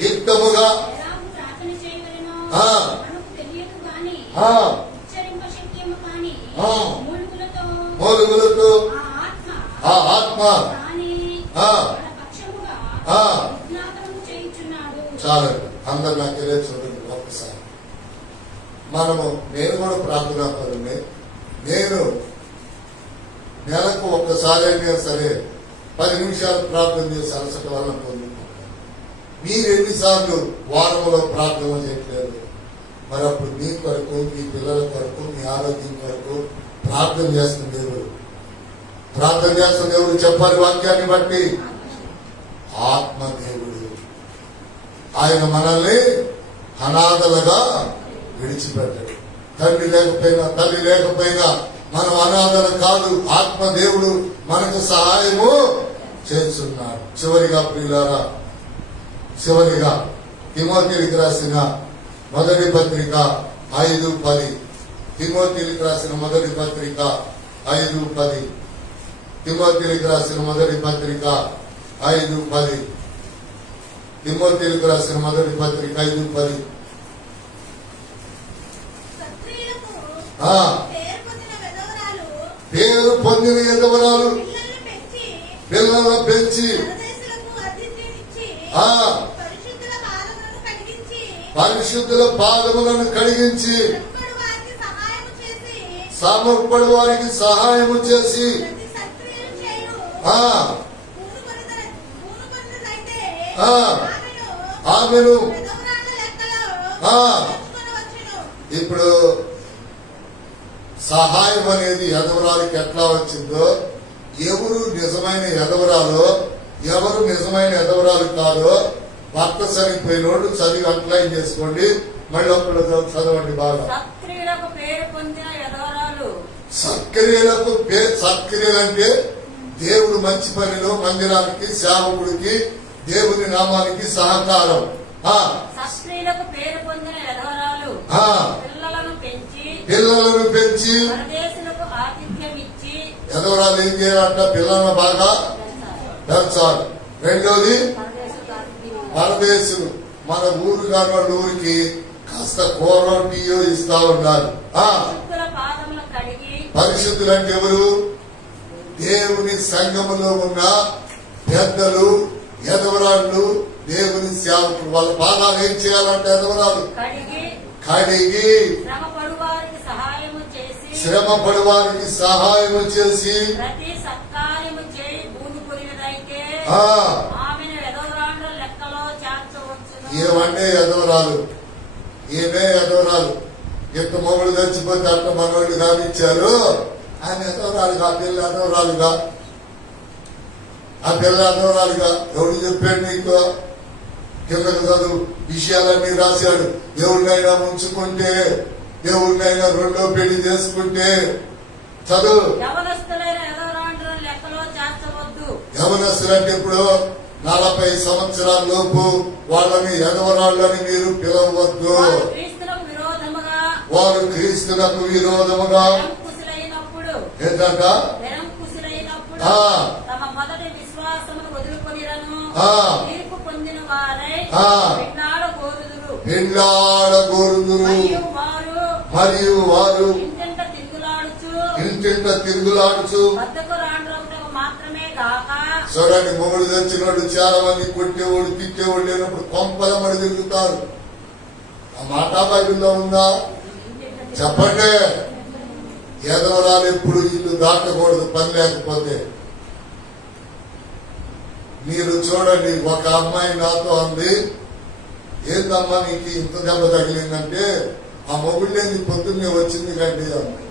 యుక్తముగా మూలుగులతో ఆ ఆత్మ చాలండి. అందరు నాకు చూడండి ఒక్కసారి. నేను కూడా ప్రార్థనా పరుణ్ణి. నేను నెలకు ఒక్కసారి అయినా సరే 10 నిమిషాలు ప్రార్థన చేసి అలసట వల్ల పొందుకుంటాను. మీరు ఎన్నిసార్లు వారంలో ప్రార్థన చేయట్లేదు? మరి అప్పుడు మీ కొరకు, మీ పిల్లల కొరకు, మీ ఆరోగ్యం కొరకు ప్రార్థన చేస్తున్న దేవుడు, ప్రార్థన చేస్తున్న దేవుడు చెప్పాలి వాక్యాన్ని బట్టి. ఆత్మదేవుడు ఆయన మనల్ని అనాథలుగా విడిచిపెట్టాడు. తండ్రి లేకపోయినా, తల్లి లేకపోయినా మనం అనాథలు కాదు. ఆత్మదేవుడు మనకు సహాయము చేస్తున్నాడు. చివరిగా ప్రియులారా, చివరిగా తిమోతికి రాసిన మొదటి పత్రిక 5:10. తిమోతికి రాసిన మొదటి పత్రిక 5:10. తిమోతికి రాసిన మొదటి పత్రిక 5:10. తిమోతికి రాసిన మొదటి పత్రిక 5:10. పేరు పొందిన ఎదవరాలు పిల్లలను పెంచి పరిశుద్ధుల పాదములను కడిగించి సమర్పడు వారికి సహాయము చేసి ఆమెను. ఇప్పుడు సహాయం అనేది ఎదవరాలకి ఎట్లా వచ్చిందో, ఎవరు నిజమైన ఎదవరాలో, ఎవరు నిజమైన ఎదవరాలు కాదో భర్త చనిపోయినోడు చదివి అప్లై చేసుకోండి. మళ్ళీ ఒక్కడు చదవండి బాగా. సత్క్రియలకు సత్క్రియలు అంటే దేవుడు మంచి పనిలో మందిరానికి, సేవకుడికి, దేవుని నామానికి సహకారం. పిల్లలను పెంచి ఎదవరాలు ఏం చేయాలంట? పిల్లలను బాగా పెంచాలి. రెండోది పరదేశులు, మన ఊరు కాని వాళ్ళ ఊరికి కాస్త కూర టీయో ఇస్తా ఉండాలి. పరిశుద్ధులు అంటే ఎవరు? దేవుని సంఘములో ఉన్న పెద్దలు, ఎదవరాళ్ళు దేవుని సేవకులు. వాళ్ళ పాదాలు ఏం చేయాలంటే ఎదవరాలు కడిగి శ్రమ పడువారికి సహాయము చేసి ఏమంటే ఎదవరాలు, ఏమే ఎదవరాలు. ఎంత మొగుడు చచ్చిపోతే అట్ట మనవాళ్ళు కానిచ్చారు, ఆయన ఎదవరాలుగా, ఆ పిల్ల ఎదవరాలుగా, ఆ పిల్ల ఎదవరాలుగా. ఎవడు చెప్పాడు నీకు? కిందకు చదువు విషయాలన్నీ రాశాడు. ఎవరినైనా ఉంచుకుంటే, ఎవరినైనా రెండో పెళ్లి చేసుకుంటే చదువు. యవనస్తులంటే ఇప్పుడు 40 సంవత్సరాల లోపు వాళ్ళని ఎదవరాళ్ళని మీరు పిలవద్దు. వారు క్రీస్తులకు విరోధముగా ఏంటంట పెండ్లాడగోరుదురు మరియు వారు ఇంటింట తిరుగులాడుచు. చూడండి, మొగుడు తెచ్చినోడు చాలా మంది కొట్టేవాడు తిట్టేవాడు లేనప్పుడు కొంపలమడి తిరుగుతారు. ఆ మాట బైబిల్లో ఉందా? చెప్పండి. ఎదవరాలు ఎప్పుడు ఇల్లు దాటకూడదు పని లేకపోతే. మీరు చూడండి, ఒక అమ్మాయి నాతో అంది, ఏందమ్మా నీకు ఇంత దెబ్బ తగిలిందంటే, ఆ మొగుడు లేని పొద్దున్నే వచ్చింది కంటే అంది.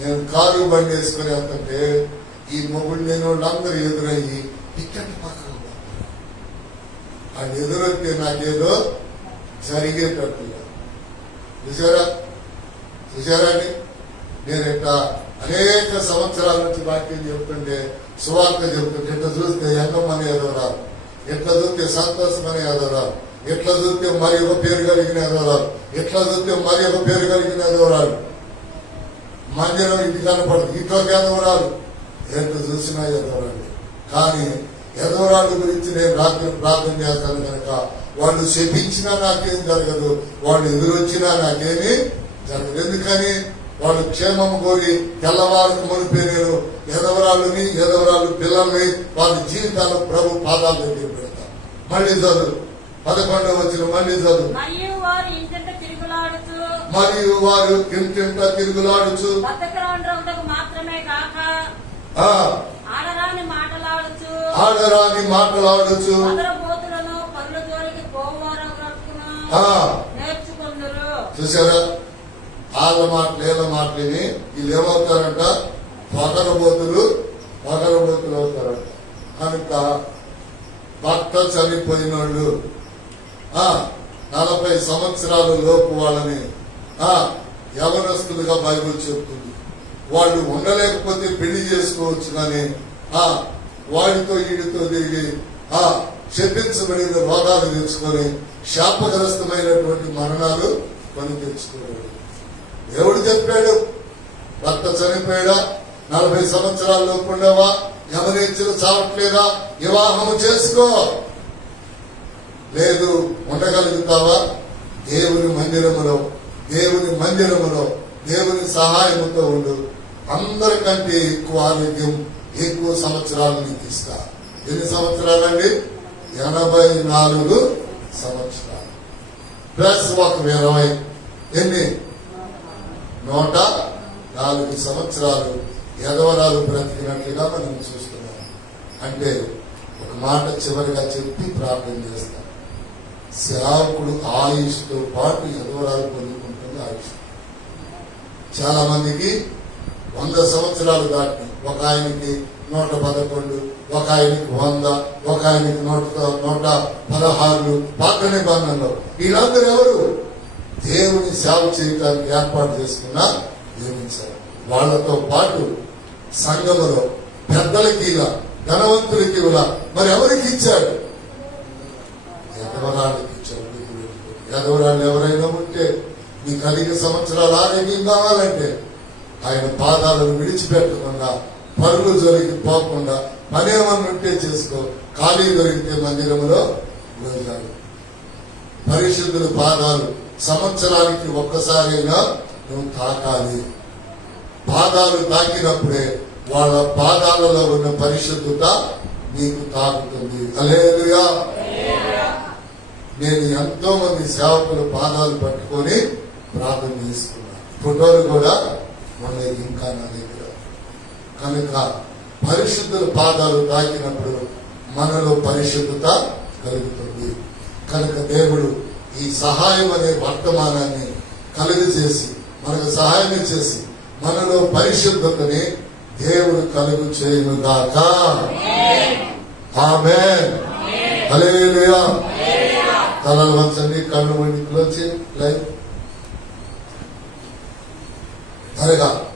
నేను కారు బండి వేసుకుని వెళ్తుంటే ఈ మొగుడు లేని వాళ్ళందరూ ఎదురయ్యి టికెట్ పక్కన అది ఎదురొస్తే నాకేదో జరిగేటట్టుగా. చూసారా అండి? నేను ఇట్లా అనేక సంవత్సరాల నుంచి వాక్యం చెప్తుంటే, సువార్త చెప్తుంటే, ఇట్లా చూస్తే ఎంతమంది ఎదవరాలు, ఎట్లా చూస్తే సంతోషమని ఎదవరాలు, ఎట్లా చూస్తే మరి ఒక పేరు కలిగిన ఎదవరాలు, ఎట్లా చూస్తే మరి ఒక పేరు కలిగిన ఎదవరాలు. మందిరం ఇంటి కనపడదు, ఇంట్లోకి ఎదవరాలు, ఎట్లా చూసినా ఎదవరాలు. కానీ ఎదవరాళ్ళ గురించి నేను రాత్రి ప్రార్థన చేస్తాను కనుక వాళ్ళు శపించినా నాకేం జరగదు, వాళ్ళు ఎదురొచ్చినా నాకేమీ జరగదు. ఎందుకని? వాళ్ళు క్షేమం కోరి తెల్లవారికి మునిపే నేను ఎదవరాళ్ళని, ఎదవరాళ్ళు పిల్లల్ని వాళ్ళ జీవితాల్లో ప్రభు పాదాల దగ్గర పెడతాను. మళ్ళీ చదువు 11వ వచనం, మళ్ళీ చదువు. మరియు వారు ఇంటింట తిరుగులాడుచు ఆడరాని మాటలాడుచు చూసారా? వాళ్ళ మాటలు వీళ్ళ మాటలని వీళ్ళు ఏమవుతారంట? పగరబోతులు అవుతారంట. కనుక భర్త చనిపోయిన వాళ్ళు 40 సంవత్సరాల లోపు వాళ్ళని యవనస్తులుగా బైబిల్ చెప్తుంది. వాళ్ళు ఉండలేకపోతే పెళ్లి చేసుకోవచ్చు, కానీ వాడితో వీడితో తిరిగి శపించబడిన రోగాలు తెచ్చుకొని శాపగ్రస్తమైనటువంటి మరణాలు కొని తెచ్చుకున్నాడు. ఎవడు చెప్పాడు? భర్త చనిపోయాడా? 40 సంవత్సరాల్లో ఉండవా? యమనేచ్చులు చావట్లేదా? వివాహము చేసుకో. లేదు, ఉండగలుగుతావా? దేవుని మందిరములో దేవుని సహాయముతో ఉండు. అందరికంటే ఎక్కువ ఆరోగ్యం, ఎక్కువ సంవత్సరాలు నీకు ఇస్తా. ఎన్ని సంవత్సరాలండి? 84 సంవత్సరాలు ప్లస్ ఒక 20, ఎన్ని? 104 సంవత్సరాలు ఎదవరాలు బ్రతికినట్లుగా మనం చూస్తున్నాం. అంటే ఒక మాట చివరిగా చెప్పి ప్రార్థన చేస్తాం. సేవకుడు ఆయుష్తో పాటు ఎదవరాలు పొందుకుంటుంది ఆయుష్. చాలా మందికి 100 సంవత్సరాలు దాటి, ఒక ఆయనకి 111, ఒక ఆయనకి 100, ఒక ఆయనకి 116 పాత నిబంధనలో. వీళ్ళందరూ ఎవరు? దేవుని సేవ చేయడానికి ఏర్పాటు చేసుకున్న దేవుని సేవ. వాళ్లతో పాటు సంఘములో పెద్దలకి ఇలా, ధనవంతులకి ఇలా, మరి ఎవరికి ఇచ్చాడు? ఎదవరాళ్ళకి ఇచ్చాడు. ఎదవరాళ్ళు ఎవరైనా ఉంటే నీకు 5 సంవత్సరాలు ఆరోగ్యం కావాలంటే ఆయన పాదాలను విడిచిపెట్టకుండా, పరులు జరిగి పోకుండా, పనేమన్నా ఉంటే చేసుకో. ఖాళీ దొరికితే మందిరంలో రోజాలు. పరిశుద్ధుల పాదాలు సంవత్సరానికి ఒక్కసారైనా నువ్వు తాకాలి. పాదాలు తాకినప్పుడే వాళ్ళ పాదాలలో ఉన్న పరిశుద్ధత నీకు తాకుతుంది. హల్లెలూయా. నేను ఎంతో మంది సేవకుల పాదాలు పట్టుకొని ప్రార్థన చేసుకున్నాను. ఫోటోలు కూడా ఉన్నాయి ఇంకా నా దగ్గర. కనుక పరిశుద్ధుల పాదాలు తాకినప్పుడు మనలో పరిశుద్ధత కలుగుతుంది. కనుక దేవుడు ఈ సహాయం అనే వర్తమానాన్ని కలుగజేసి మనకు సహాయం చేసి మనలో పరిశుద్ధతని దేవుడు కలుగు చేయునుగాక. ఆమేన్. హల్లెలూయా. తలలు వంచండి, కళ్ళు మూసి క్లోజ్ చేయండి. త్వరగా